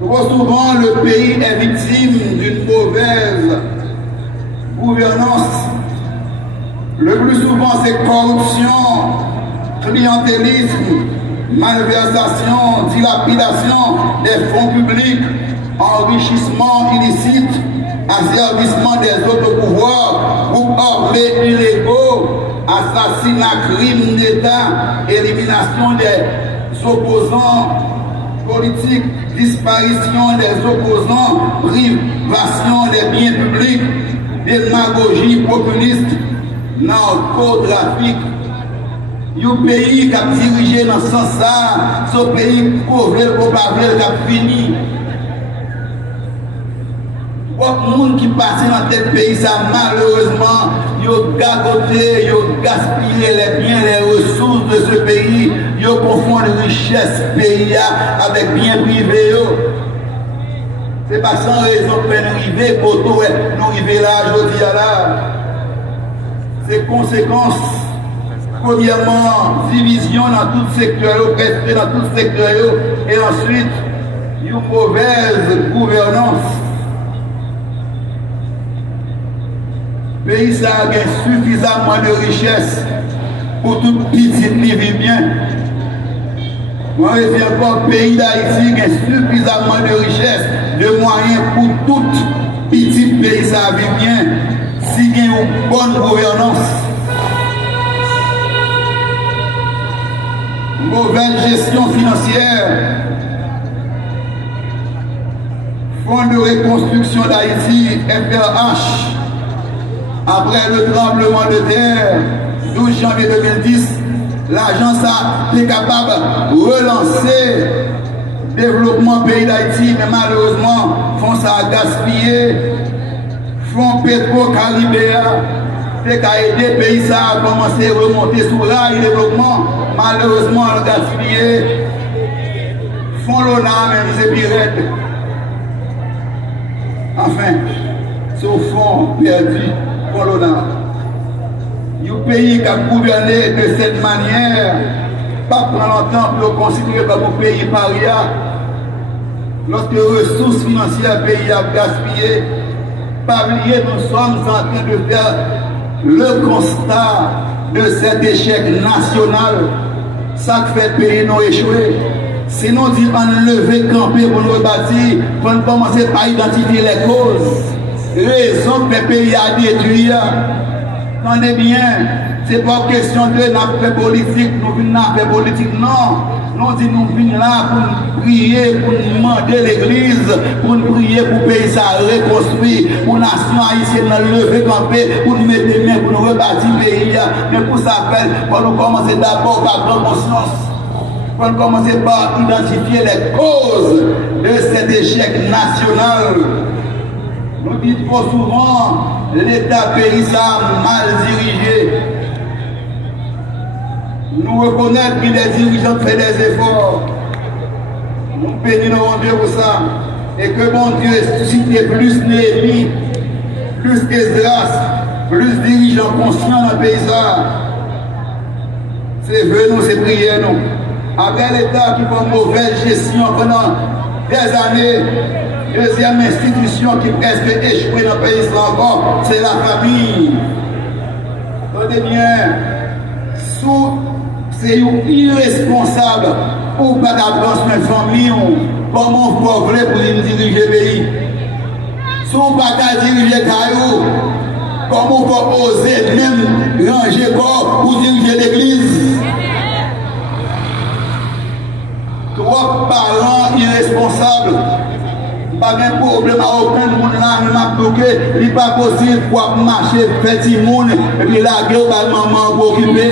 Trop souvent, le pays est victime d'une mauvaise gouvernance. Le plus souvent, c'est corruption, clientélisme, malversation, dilapidation des fonds publics, enrichissement illicite, asservissement des autres pouvoirs, groupes armés illégaux, assassinat, crimes d'État, élimination des opposants politiques, disparition des opposants, privation des biens publics, démagogie populiste, narcotrafic. Un pays qui a dirigé dans ce sens, ce pays pauvre, qui a fini. Beaucoup de monde qui passe dans tel pays, ça malheureusement, ils ont gagoté, ils ont gaspillé les biens, les ressources de ce pays, ils ont confondu richesse pays avec biens privés. Ce n'est pas sans raison que nous arrivons, pour nous arriver là, aujourd'hui là. Ces conséquences, premièrement, division dans tout secteur, respect dans tout secteur, et ensuite, une mauvaise gouvernance. Le pays a suffisamment de richesse pour tout petit vivre bien. Moi, je dis encore, le pays d'Haïti a suffisamment de richesse, de moyens pour toutes ça vit bien, si il y a une bonne gouvernance, mauvaise gestion financière, Fonds de reconstruction d'Haïti, FRH, après le tremblement de terre, 12 janvier 2010, l'agence a été capable de relancer le développement du pays d'Haïti, mais malheureusement, fonds ça a gaspillé. Fonds Petro-Caribéa, c'est qu'à aider le pays ça a commencé à remonter sous rail développement, malheureusement, on a gaspillé. Fonds Lona, même c'est pire. Enfin, ce fonds perdu, fonds Lona. Le pays qui a gouverné de cette manière, pas prendre longtemps pour le considérer comme un pays paria. Lorsque les ressources financières du pays a gaspillé, pas oublier, nous sommes en train de faire le constat de cet échec national. Ça fait le pays nous échoué. Sinon, on dit enlever, camper pour nous rebâtir, pour nous commencer par identifier les causes. Raison que le pays a détruit. Attendez bien, ce n'est pas question de faire politique, nous venons faire politique, non. Nous disons nous venons là pour nous prier, pour nous demander l'église, pour nous prier pour le pays ça reconstruire, pour la nation haïtienne lever, camper, pour nous mettre les mains, pour nous rebâtir le pays. Mais pour ça, il faut nous commencer d'abord par grande conscience. Il faut nous commencer par identifier les causes de cet échec national. Nous disons trop souvent, l'État pays ça mal dirigé. Nous reconnaissons que les dirigeants font des efforts. Nous bénissons mon Dieu pour ça. Et que mon Dieu suscite plus Néhémie, plus Esdras, plus de dirigeants conscients dans le pays ça. C'est vrai, nous, c'est prier nous. Avec l'État qui fait une mauvaise gestion pendant des années, deuxième institution qui presque échoué dans le pays encore, c'est la famille. Attendez bien, c'est irresponsable pour pas d'apprendre une famille, comment vous pouvez pour diriger le pays. Si vous ne pouvez pas diriger Caillou, comment vous pouvez oser même ranger corps pour diriger l'église? Trois parents irresponsables. Pas de problème à aucun monde là, il m'a bloqué. Il n'est pas possible pour marcher, petit monde, et puis la gueule, maman pour occuper.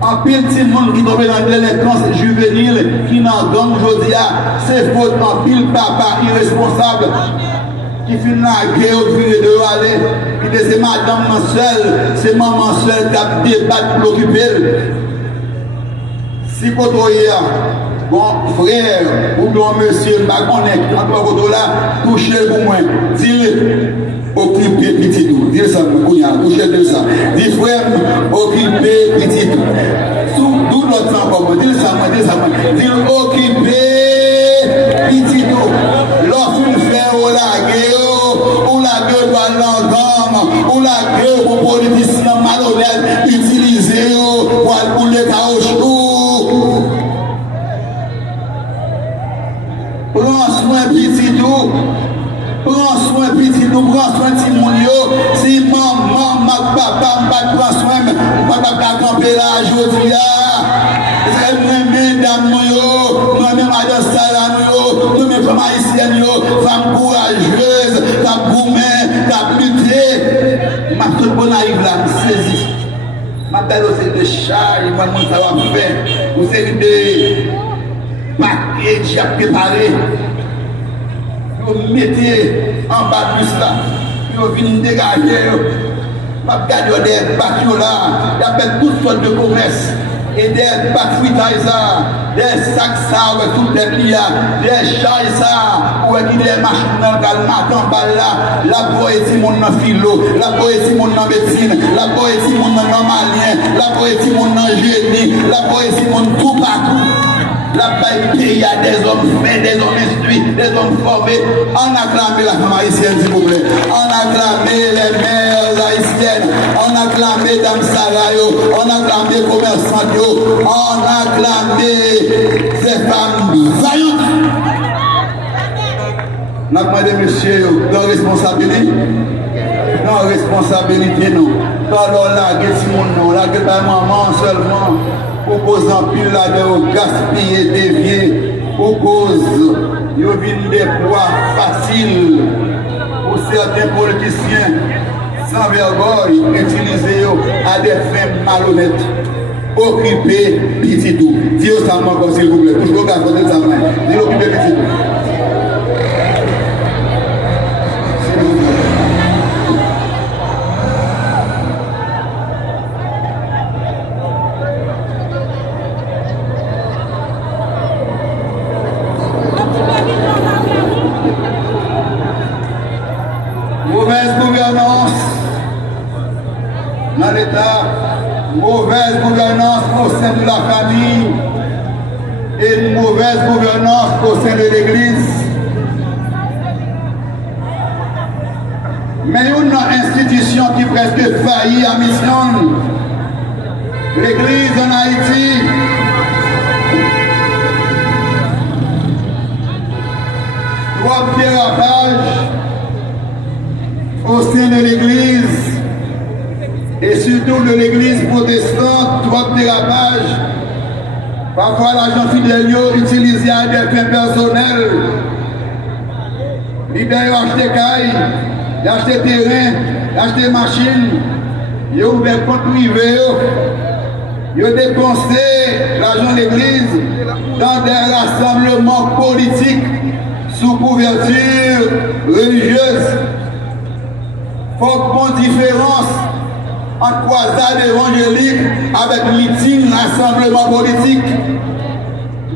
En pile petit monde qui tombe dans la délinquance juvénile, qui n'en gagne aujourd'hui, c'est faute en pile papa irresponsable. Qui finit la guerre au fil de aller, qui dit c'est madame seule, c'est maman seule qui a débattu pour l'occuper. Si côtoyer, bon frère, ou bon monsieur, je ne sais pas, quand tu là, touchez pour moi, dis-le, occupez petit tout, dis ça, touchez de ça, dis frère, occupez petit tout. D'où notre temps pour moi, dis ça, dis occupez petit tout. Lorsqu'on fait au lagueur, ou lagueur doit l'entendre, ou lagueur pour politiciens malhonnêtes utiliser pour les caoutchouc. Prends soin petit tout, prends soin petit tout, prends soin de mon yo. Si maman, ma papa, ma prend soin, papa camper là aujourd'hui. C'est moi-même dame yo, moi-même madame Salam yo, nous-mêmes femmes haïtiennes yo, femmes courageuses, qui gourmet, qui lutter. Ma toute bonne arrive là, saisie. Ma belle aussi de charge, moi mon ça va faire. Vous savez de paquet j'ai préparé. Vous mettez en bas de là, vous venez dégager. Ma garde des bateaux là, il y a toutes sortes de commerce. Et des batteries des sacs ça, tout des pliés, des chailles ça, ou des machines dans le matin, là, la poésie mon dans philo, la poésie mon dans médecine, la poésie mon dans malien, la poésie mon dans génie, la poésie mon tout partout. La pays, il y a des hommes faits, des hommes instruits, des hommes formés. On acclame la femme haïtienne, s'il vous plaît. On acclame les mères haïtiennes. On acclame Dame Sarayo. On acclame les commerçants. On acclame ces femmes vaillantes. Nous avons demandé monsieur, dans responsabilité. Non, responsabilité, non. Quand on a des maman seulement, pour cause en pile là de gaspiller, dévier, pour cause, ils viennent des poids faciles pour certains politiciens sans vergogne, utiliser à des fins malhonnêtes. Occuper petit tout. Dis-le ça encore s'il vous plaît. Toujours garder ça main. Dis-le occuper petit tout. Mauvaise gouvernance dans l'État, mauvaise gouvernance au sein de la famille et une mauvaise gouvernance au sein de l'Église. Mais une institution qui presque faillit à mission, l'Église en Haïti, trois dérapages au sein de l'Église et surtout de l'Église protestante, trois dérapages. Parfois l'argent fidèle utilisé à des fins personnelles. L'idée est d'acheter caille, d'acheter terrain, d'acheter machine. Ils ont ouvert compte privé. Ils ont dépensé l'argent de l'Église dans des rassemblements politiques sous couverture religieuse. Faut bonne différence entre croisade évangélique avec meeting, rassemblement politique.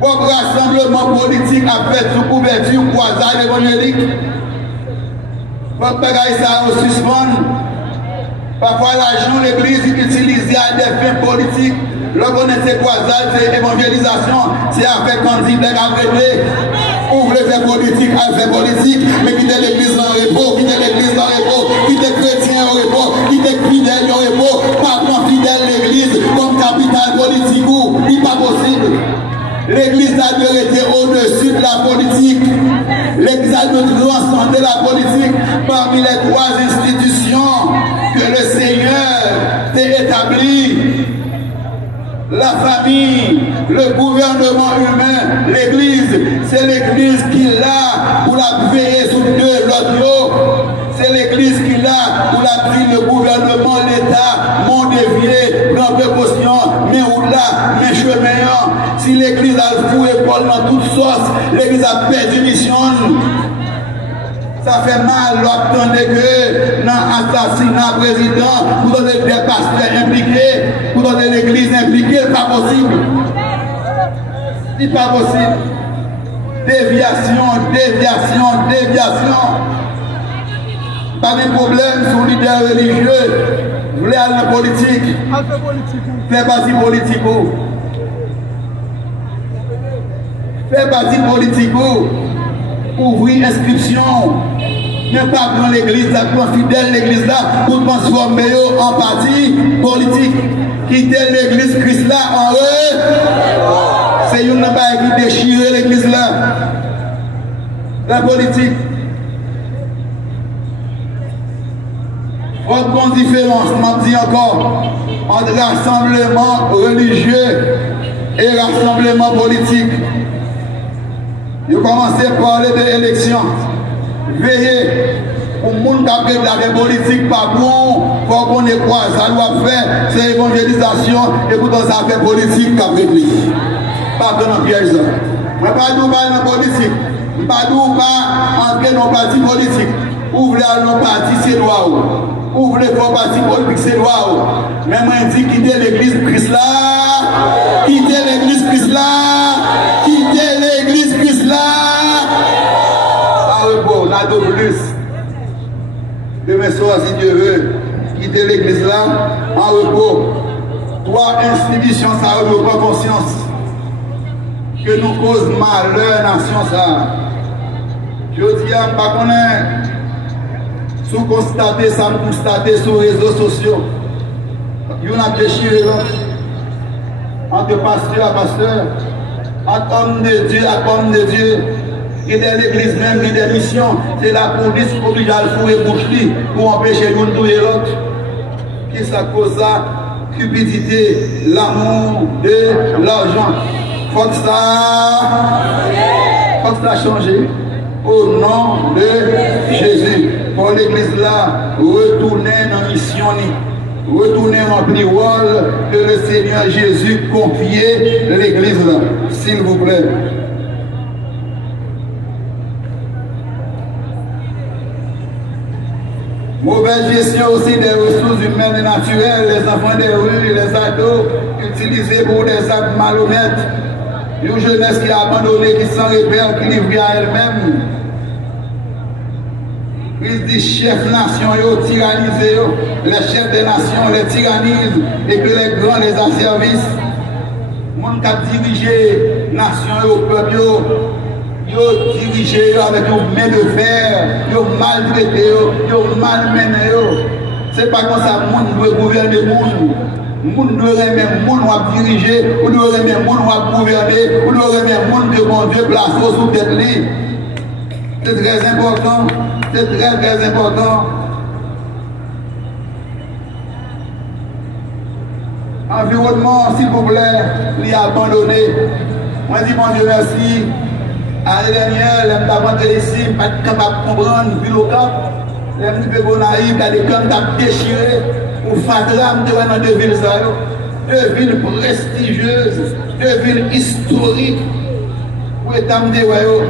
Pour rassemblement politique avec sous couverture croisade évangélique. Pour payer ça au suspendre. Parfois l'argent de l'Église est utilisé à des fins politiques. Lorsqu'on est croisade, c'est évangélisation, c'est avec candidat à prêter. Ouvrez faire politique, à faire politique, mais quittez l'église en repos, quittez l'église en repos, quittez chrétien en repos, quittez fidèle en repos, pas prendre fidèle l'église comme capitale politique ou, il n'est pas possible. L'église a dû rester au-dessus de la politique. L'église a dû transcender la politique parmi les trois institutions que le Seigneur s'est établi. La famille, le gouvernement humain, l'église, c'est l'église qui l'a pour la veiller sur deux l'autre. C'est l'église qui l'a pour la pris le gouvernement, l'État, mon dévié, prend précaution, mais où là, mais chemin. Si l'église a le fou et Paul dans toute sauce, l'église a perdu mission. Ça fait mal, l'obtenir que dans l'assassinat président, pour donner des pasteurs impliqués, pour donner l'église impliquée, c'est pas possible. C'est pas possible. Déviation, déviation, déviation. Pas de problème sur l'idée religieuse. Vous voulez aller en politique. Fais partie politique. Fais partie politique. Ouvrir inscription. Ne pas prendre l'église, prendre fidèle l'église là pour transformer en parti politique. Quitter l'église Christ là en eux. C'est une bague qui déchire l'église là. La politique. Autre grande différence, je dis encore, entre rassemblement religieux et rassemblement politique. Je commence à parler de l'élection. Veillez, pour le monde qui a la politique, pas bon, il faut qu'on ait quoi, ça doit faire, c'est évangélisation, et pourtant ça fait politique qui a pris. Pas dans le piège. Je ne vais pas nous parler de politique. Je ne vais pas nous parler entrer dans le parti politique. Ouvrez le parti, c'est droit. Ouvrez le parti politique, c'est droit. Mais moi, je dis quitter l'église Christ là. Quitter l'église Christ là. Quitter l'église Christ là. On a deux plus. Demain soir, si Dieu veut, quitter l'église là, en repos. Trois institutions, ça reprend conscience que nous cause malheur nation ça. Je dis à pas connaître, sous constater, ça nous constater sur les réseaux sociaux. Il y a déchiré entre pasteur à pasteur, entre homme de Dieu à homme de Dieu. Il y a l'église même, il y a des missions. C'est la police qui oblige à le fouiller bouche pour empêcher l'une de l'autre. Qui ça cause ça? Cupidité, l'amour de l'argent. Faut que ça change. Au nom de Jésus. Pour l'église là, retourner dans la mission. Retournez remplir le rôle que le Seigneur Jésus confiait à l'église là, s'il vous plaît. Mauvaise gestion aussi des ressources humaines et naturelles, les enfants des rues, les ados utilisés pour des actes malhonnêtes. Une jeunesse qui a abandonné, qui s'en repère, qui livre à elle-même. Ils disent chefs nations, ils tyrannisent, les chefs des nations les tyrannisent et que les grands les asservissent. Mon qui a dirigé nation au peuple, ils dirigé avec une main de fer, ils maltraité, ils malmené. C'est pas comme ça que monde doit gouverner le monde. Monde doit aimer le monde à diriger, ou doit aimer le monde à gouverner, ou doit aimer le monde que mon Dieu place sous tête. C'est très important. C'est très très important. Environnement, s'il vous plaît, il est abandonné. Moi, je dis mon Dieu merci. L'année dernière, je suis rentré ici, je ne suis pas capable de comprendre, vu le cap. Je suis un peu naïf, il y a des camps qui déchirés. Pour Fadram, je suis dans deux villes, deux villes prestigieuses, deux villes historiques. Pour établir,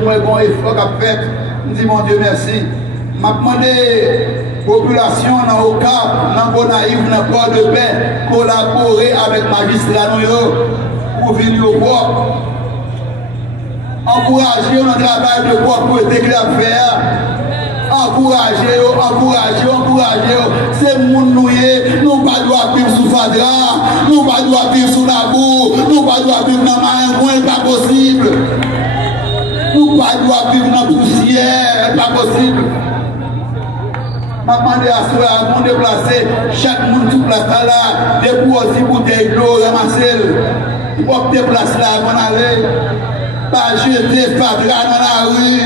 moi, bon effort qu'a fait. Je dis mon Dieu merci. Je demande à la population dans le Cap, dans le Bonaïve, dans le port de paix, collaborer avec les magistrats pour venir au port. Encourager le travail de port pour être faire. Encourager. C'est mon noué. Nous ne pouvons vivre sous Fadra, nous ne pouvons vivre sous la boue, nous ne pouvons vivre dans la main, pas possible. Nous ne pouvons vivre dans la poussière, pas possible. Je demande à ceux à nous déplacer, chaque monde sur place là, des aussi bouteilles d'eau, ramasser. Pour déplacer là, on aller. Pas jeter Fadra dans la rue.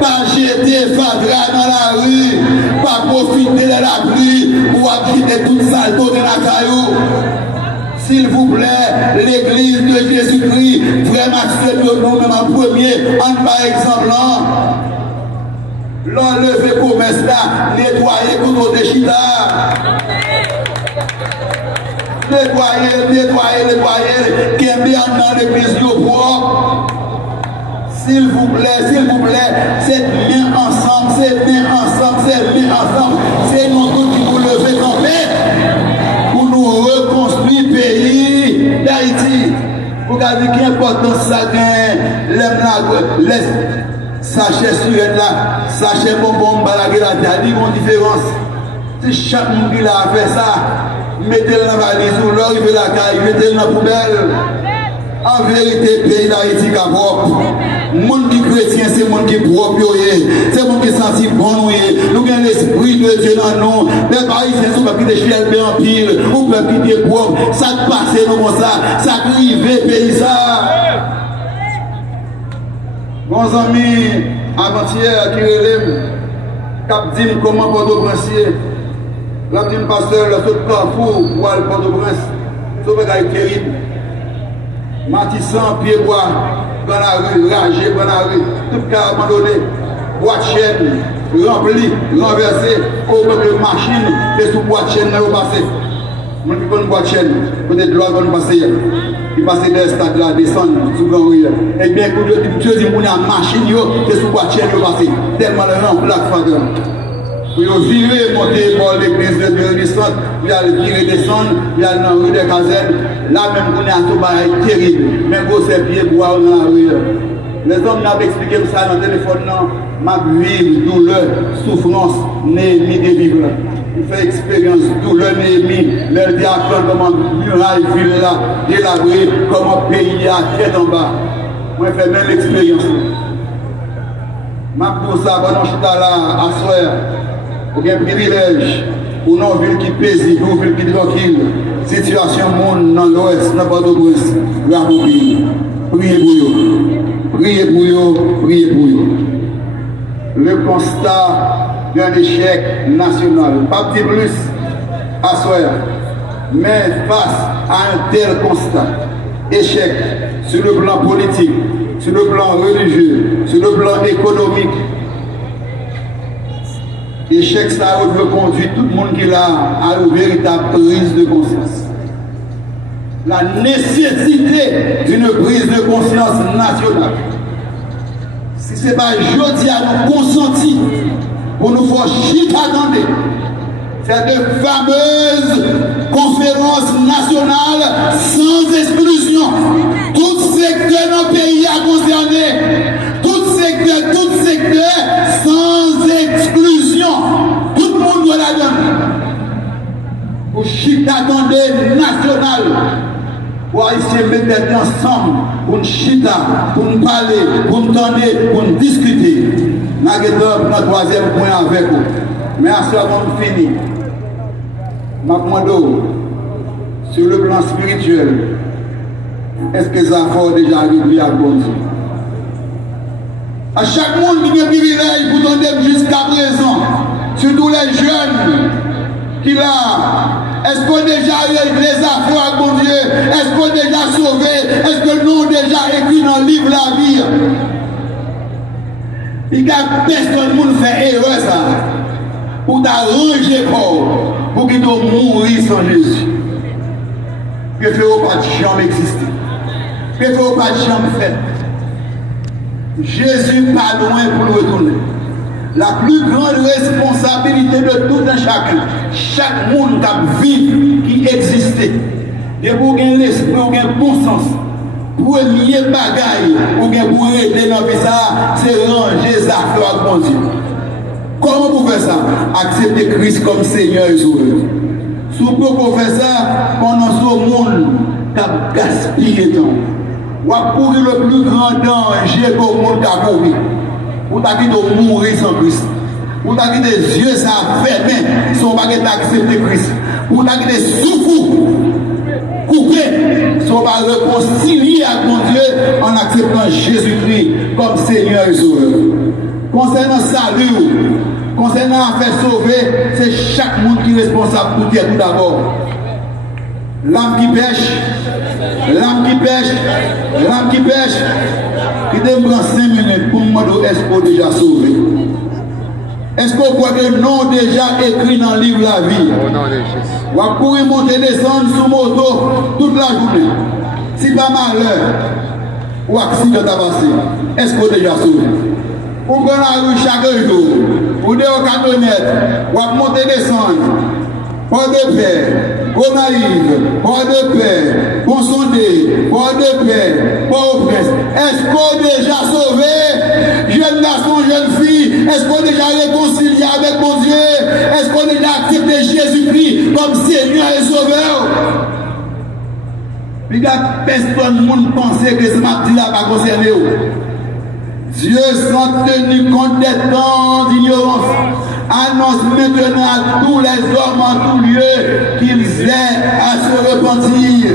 Pas jeter Fadra dans la rue. Pas profiter de la pluie pour quitter toute sale de la caillou. S'il vous plaît, l'église de Jésus-Christ, vraiment c'est nous-mêmes en premier, en par exemple, l'enlever commerce là, nettoyer tout nos déchets. Nettoyer, qui est bien dans l'église propre. S'il vous plaît, c'est bien ensemble, c'est nous tous qui vous levez camper pour nous reconstruire le pays d'Haïti. Pour garder quelle importance ça gagne, les sachets sur là, sachets bonbons, balaguer la terre, il y a une différence. Si chaque monde qui a fait ça, mettez-le dans la valise ou l'or, il veut la caille, mettez-le dans la poubelle. En vérité, le pays d'Haïti est propre. Le monde qui est chrétien, c'est le monde qui est propre. C'est le monde qui est sensible. Nous avons l'esprit de Dieu dans nous. Les Haïtiens sont pas qui des chiens en pile, ou pas qui des propres. Ça passe nous comme ça prive le pays. Bons amis, avant-hier qui relève, cap dit comment Port-au-Prince. Là, dit le pasteur, le tout carrefour pour aller Port-au-Prince. C'est terrible. Matissant, pied-bois, dans la rue, ragé dans la rue, tout cas abandonné, boîte de chaîne, rempli, renversé, au bout de machine, et sous boîte de chaîne, là, passé. Moi, je connais boîte de chaîne, peut-être de l'autre, on passe. Il passe des stades là, descendre, sous grand rue. Et bien, pour Dieu dit, on a machine, et sous boîte de chaîne, passé. Tellement de gens, plaque fageur. Pour virer, monter pour l'église de Dieu descendre, il y a le virer descendre, il y a dans la rue des casernes, là même on est à tout bail terrible, même gros c'est pieds bois dans la rue. Les hommes n'ont expliqué ça dans le téléphone, non, ma vie, douleur, souffrance, Néhémie des vivres. Il fait expérience, douleur, Néhémie, leur dit à faire comment muraille, ville là, délabrée, comment pays à tête en bas. Moi je fais même l'expérience. Ma pour ça, pendant que je suis là, à soir, il y a un privilège pour nos villes qui paisibles, nos villes qui tranquilles. Situation monde dans l'ouest, dans Port-au-Prince, la priez pour eux. Priez pour eux, priez pour eux. Le constat d'un échec national, pas petit plus à soi, mais face à un tel constat, échec sur le plan politique, sur le plan religieux, sur le plan économique, échec ça veut conduire tout le monde qui l'a à une véritable prise de conscience. La nécessité d'une prise de conscience nationale. Si ce n'est pas jeudi à nous consentir pour nous faire chier attendre cette fameuse conférence nationale sans exclusion. Tout secteur dans le pays a concerné. Tout secteur sans exclusion. Tout le monde doit la donner. Pour chier attendre national. Pour essayer de mettre ensemble, pour nous chita, pour nous parler, pour nous tendre, pour nous discuter. Nous avons notre troisième point avec vous. Mais à ce moment fini, je demande sur le plan spirituel, est-ce que ça a déjà arrivé à bon Dieu? À chaque monde qui a privilège pour donner jusqu'à présent, surtout les jeunes qui là. Est-ce qu'on a déjà réglé les affaires avec mon Dieu? Est-ce qu'on a déjà sauvé? Est-ce que nous avons déjà écrit dans le livre la vie? Il y a personne qui fait erreur ça. Pour t'arranger pour qu'il doit mourir sans Jésus. Préférez pas de chambre exister. Préférez pas de chambre faite. Jésus pas loin pour le retourner. La plus grande responsabilité de tout un chacun, chaque monde qui vit, qui existe, et pour gagner l'esprit, pour gagner bon sens, premier bagaille, pour gagner pour aider dans ça, c'est ranger les affaires avec mon Dieu. Comment vous faites ça? Accepter Christ comme Seigneur et Sauveur. Si vous faites ça, pendant ce monde qui a gaspillé le temps, ou a courir le plus grand danger que le monde a couru. Ou t'as qui de mourir sans Christ. Ou t'as qui des yeux ça fermés sans pas accepter Christ. Ou t'as qui des souffles coupés sans pas réconcilier avec mon Dieu en acceptant Jésus-Christ comme Seigneur et Sauveur. Concernant salut, concernant faire sauver, c'est chaque monde qui est responsable pour dire tout d'abord. L'âme qui pêche, l'âme qui pêche, l'âme qui pêche. Il te prend 5 minutes pour me demander est-ce qu'on déjà sauvé? Est-ce qu'on voit que non déjà écrit dans le livre la vie? Ou à courir monter descendre sur moto toute la journée. Si pas malheur ou accident à passer, est-ce qu'on déjà sauvé? Ou qu'on a eu chaque jour, ou des camionnettes, ou à monter descendre. Port de paix, Gonaïve, port de paix, Ponsondé, port de paix, Port-au-Prince. Est-ce qu'on déjà sauvé, jeune garçon, jeune fille? Est-ce qu'on déjà réconcilié avec mon Dieu? Est-ce qu'on déjà accepté Jésus-Christ comme Seigneur et Sauveur? Il y a personne qui pense que ce matin là va concerner. Dieu sans tenir compte des temps d'ignorance annonce maintenant à tous les hommes en tout lieu qu'ils aient à se repentir.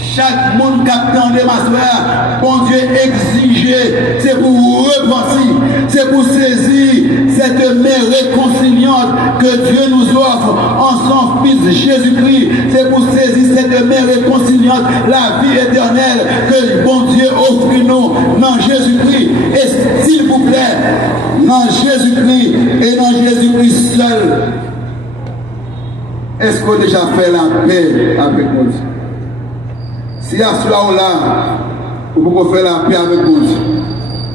Chaque monde qui attend de ma soeur, bon Dieu exigeait, c'est pour repentir, c'est pour saisir cette main réconciliante que Dieu nous offre en son Fils Jésus-Christ. C'est pour saisir cette main réconciliante, la vie éternelle que bon Dieu offre nous dans Jésus-Christ. Et s'il vous plaît, dans Jésus-Christ et dans Jésus-Christ seul, est-ce qu'on a déjà fait la paix avec mon Dieu? Si à cela ou là, vous pouvez faire la paix avec mon Dieu,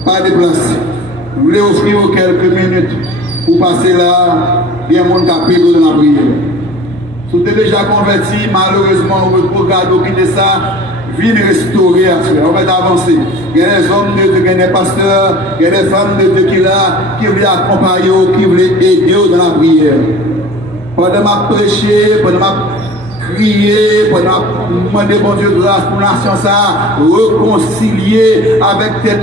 pas déplacer. Vous voulez offrir quelques minutes pour passer là, il y a un monde qui a payé dans la prière. Si vous êtes déjà converti, malheureusement, vous regardez quitter ça, venez restaurer à cela. On va avancer. Il y a des hommes de Dieu, il y a des pasteurs, il y a des femmes de Dieu qui veulent accompagner, qui veulent aider dans la prière. Pendant ma prêcher, pendant ma crier, pendant demander bon Dieu grâce pour la nation ça, réconcilier avec tête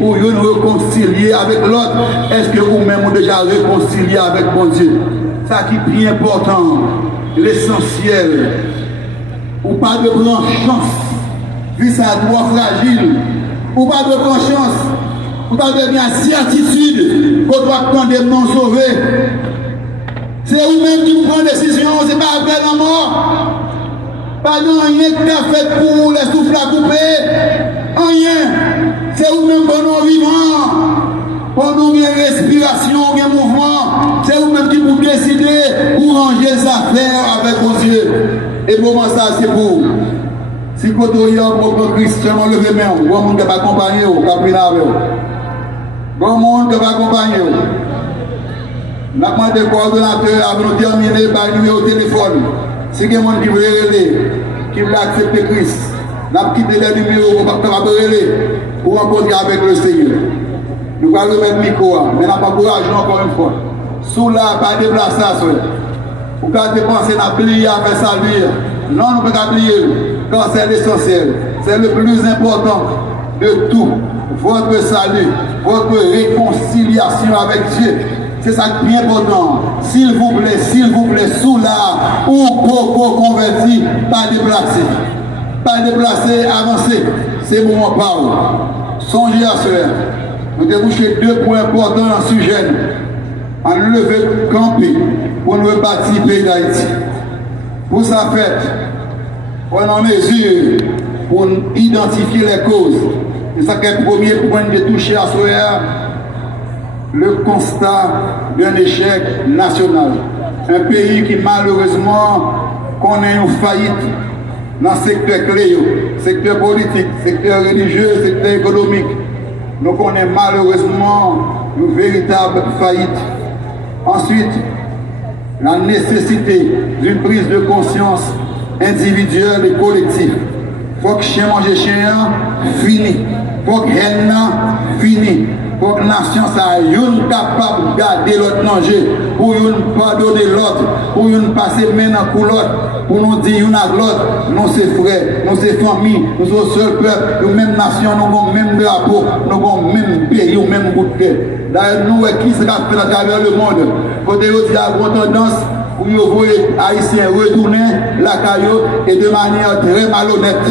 ou une réconcilier avec l'autre. Est-ce que vous-même vous déjà réconcilié avec bon Dieu? Ça qui est bien important, l'essentiel. Ou pas de grande chance, vu sa droit fragile, ou pas de conscience, ou pas de bien certitude qu'on doit prendre des non sauvés. C'est vous-même qui prenez décision, c'est pas après la mort. Pas de rien que tu as fait pour les souffles à couper. Rien. C'est vous-même pendant vivant. Pendant une respiration, un mouvement. C'est vous-même qui vous décidez pour ranger les affaires avec vos yeux. Et pour moi, ça, c'est pour. Si vous avez un Christ, seulement levez main. Bon monde qui va accompagner vous, qui va prier avec vous. Bon monde qui va accompagner vous. Nous avons des coordonnateurs avant de terminer par le numéro de téléphone. Si quelqu'un qui veut relayer, qui veut accepter Christ, nous avons quitté les numéros pour relayer pour rencontrer avec le Seigneur. Nous allons remettre le micro, mais nous n'avons pas courage encore une fois. Sous là, pas déplacer ça. Vous pouvez dépenser dans le plier avec ça. Non, nous ne pouvons pas plier. Car c'est l'essentiel. C'est le plus important de tout. Votre salut, votre réconciliation avec Dieu. C'est ça qui est important. S'il vous plaît, sous là, ou coco converti, pas déplacer. Pas déplacer, avancer. C'est le moment parole. Songez à cela. Nous débouchons 2 points importants dans ce sujet. En lever camper pour nous rebâtir le pays d'Haïti. Pour sa fête, on est en mesure pour identifier les causes. C'est ça qui est le premier point de toucher à soi. Le constat d'un échec national. Un pays qui malheureusement connaît une faillite dans le secteur clé, secteur politique, secteur religieux, secteur économique. Nous connaissons malheureusement une véritable faillite. Ensuite, la nécessité d'une prise de conscience individuelle et collective. Il faut que chien mange chien, fini. Il faut que haine, fini. Pour que la nation soit capable de garder l'autre danger, pour ne pardonner l'autre, pour ne passer maintenant pour l'autre, pour nous dire une à l'autre, nous c'est frères, nous c'est famille, nous sommes seul peuple, nous même nation, nous avons même drapeau, nous avons même pays, nous même bout de terre. D'ailleurs, nous, qui sera fait à travers le monde, côté où il y a une tendance pour nous voir les Haïtiens retourner la caillou et de manière très malhonnête.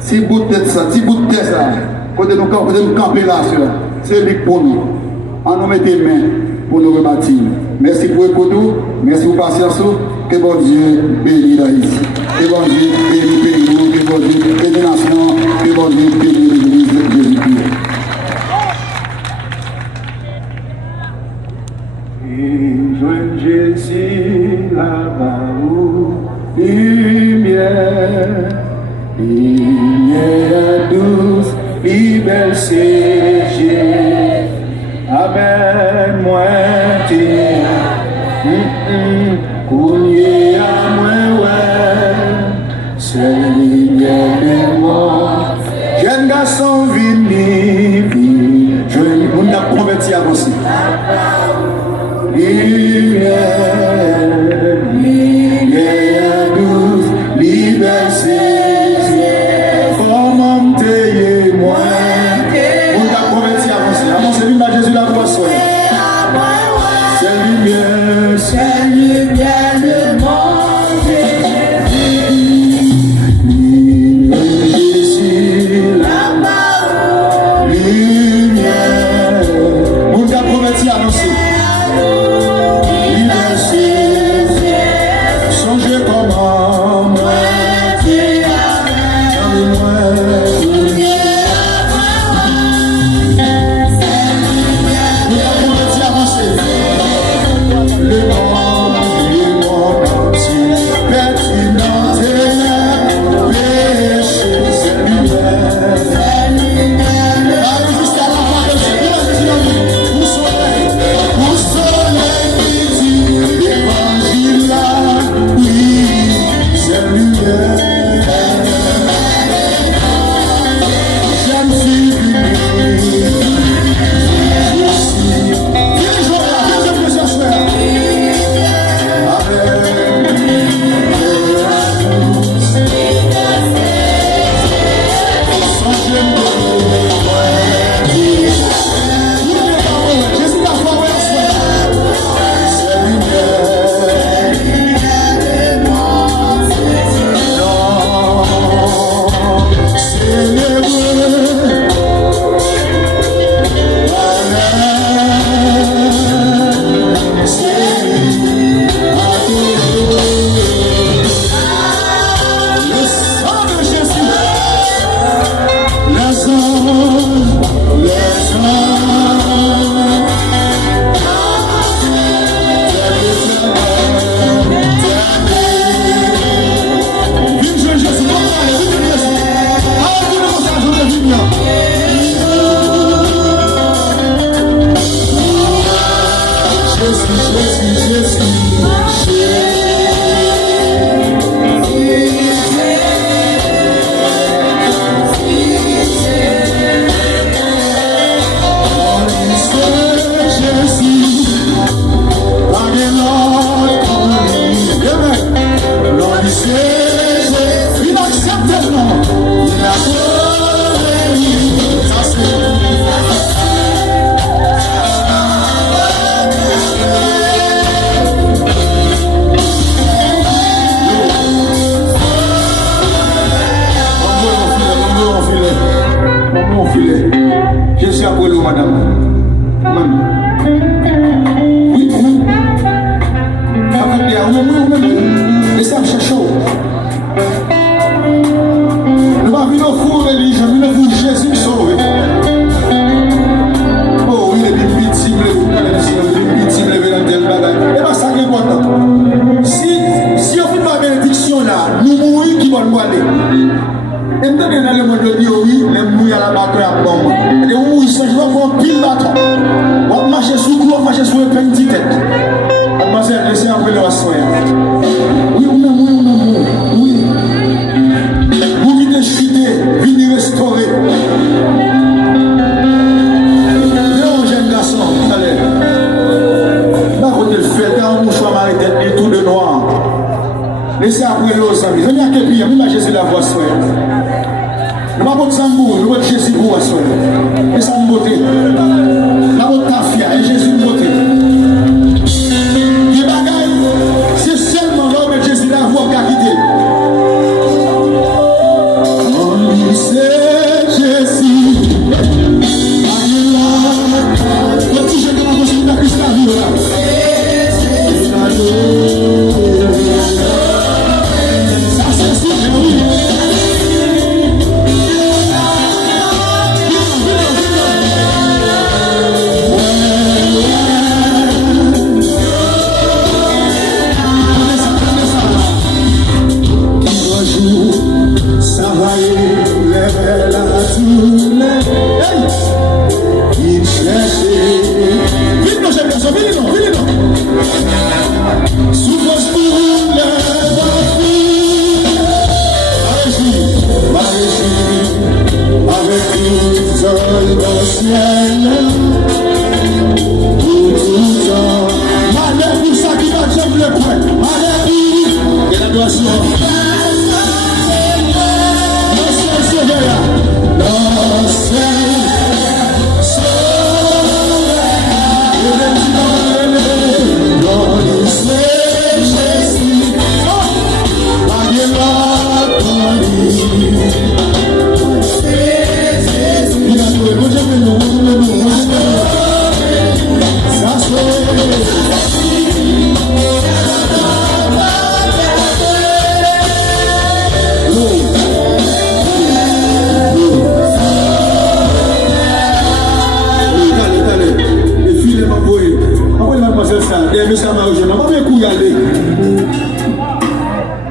Si bout de tête ça, côté nous camper là, c'est lui pour nous. On nous met les mains pour nous rebâtir. Merci pour l'écoute, merci pour la patience. Que bon Dieu bénisse l'Haïti. Que bon Dieu bénisse le pays, que bon Dieu bénisse les nations, que bon Dieu bénisse l'Église de Jésus-Christ. Et joigne Jésus là-bas où lumière douce, libère séché. Amen, moi t'es. Kounye à moi, c'est lumière de moi. Jeune garçon vini, jeune, on a converti avant aussi. Lumière douce, libère séché. Comment t'es moi? On a converti avant aussi. Avant c'est lumière Jésus la voix seule. C'est lumière de mon Jésus. Jésus, là-bas, lumière. On t'a promis à annoncer. Laissez après l'eau, amis. Je viens que pire, même Jésus la voix soeur. Nous avons votre sambour, nous avons Jésus pour soeur. Et ça nous beauté. La votre tafia et Jésus nous beauté. Les bagailles, c'est seulement l'homme et Jésus la voix qui a quitté. On c'est Jésus. Le petit jeune qui m'a construit la Christ la vie là.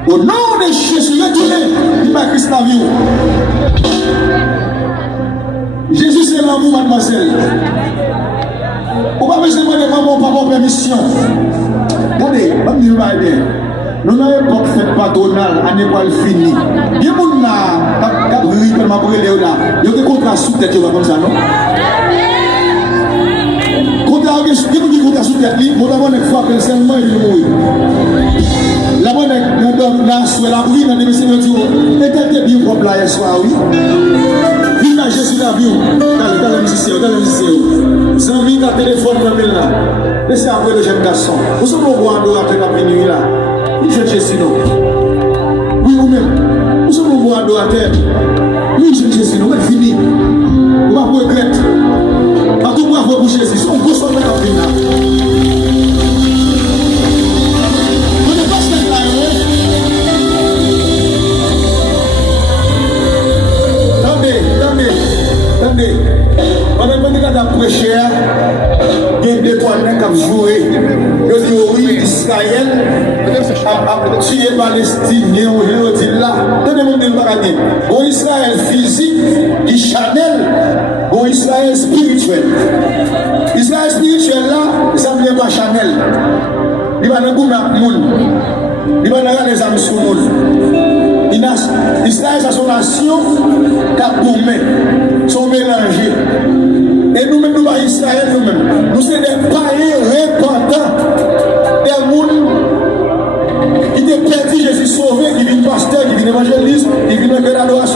Au nom de Jésus, retournez, il m'a Christ la vie. Jésus, c'est l'amour, mademoiselle. On va besoin de maman, papa, permission. Regardez, on va bien. Nous n'avons pas fait patronal, on n'est pas fini. Il y a des gens qui ont brillé pour m'appeler là. Il y a des contrats sous tête, comme ça, non? Contrat sous tête, mon d'abord, il faut appeler seulement il mourir. La bonne là, sur la vie, dans les messieurs, était bien propre là, hier soir, oui. Vive Jésus la vie, dans les musiciens, sans vie, dans le téléphone, dans le là. Laissez après le jeune garçon. Vous savez, on voit un après la nuit là. Il jeune Jésus, non. Oui, vous-même. Vous savez, on voit un à terre. Oui, jeune Jésus, non, c'est fini. On va vous regretter. À tout moment, vous Jésus, on vous sauve la vie là. Attendez, pendant que vous avez prêché, il y a deux trois gens qui ont joué. Ils ont dit oui, Israël a tué les Palestiniens, ils ont dit là. Tenez-moi de le bon Israël physique, qui Chanel, bon Israël spirituel. Israël spirituel là, ça ne vient pas Chanel. moun. Il va avoir des amis sur moun. Israël, c'est son nation qui a gourmet, sont mélangés. Et nous-mêmes, nous, Israël, nous-mêmes, nous sommes des païens répandants, des mouns qui étaient perdus, Jésus sauvé, qui viennent pasteur, qui viennent évangéliste, qui viennent faire l'adoration.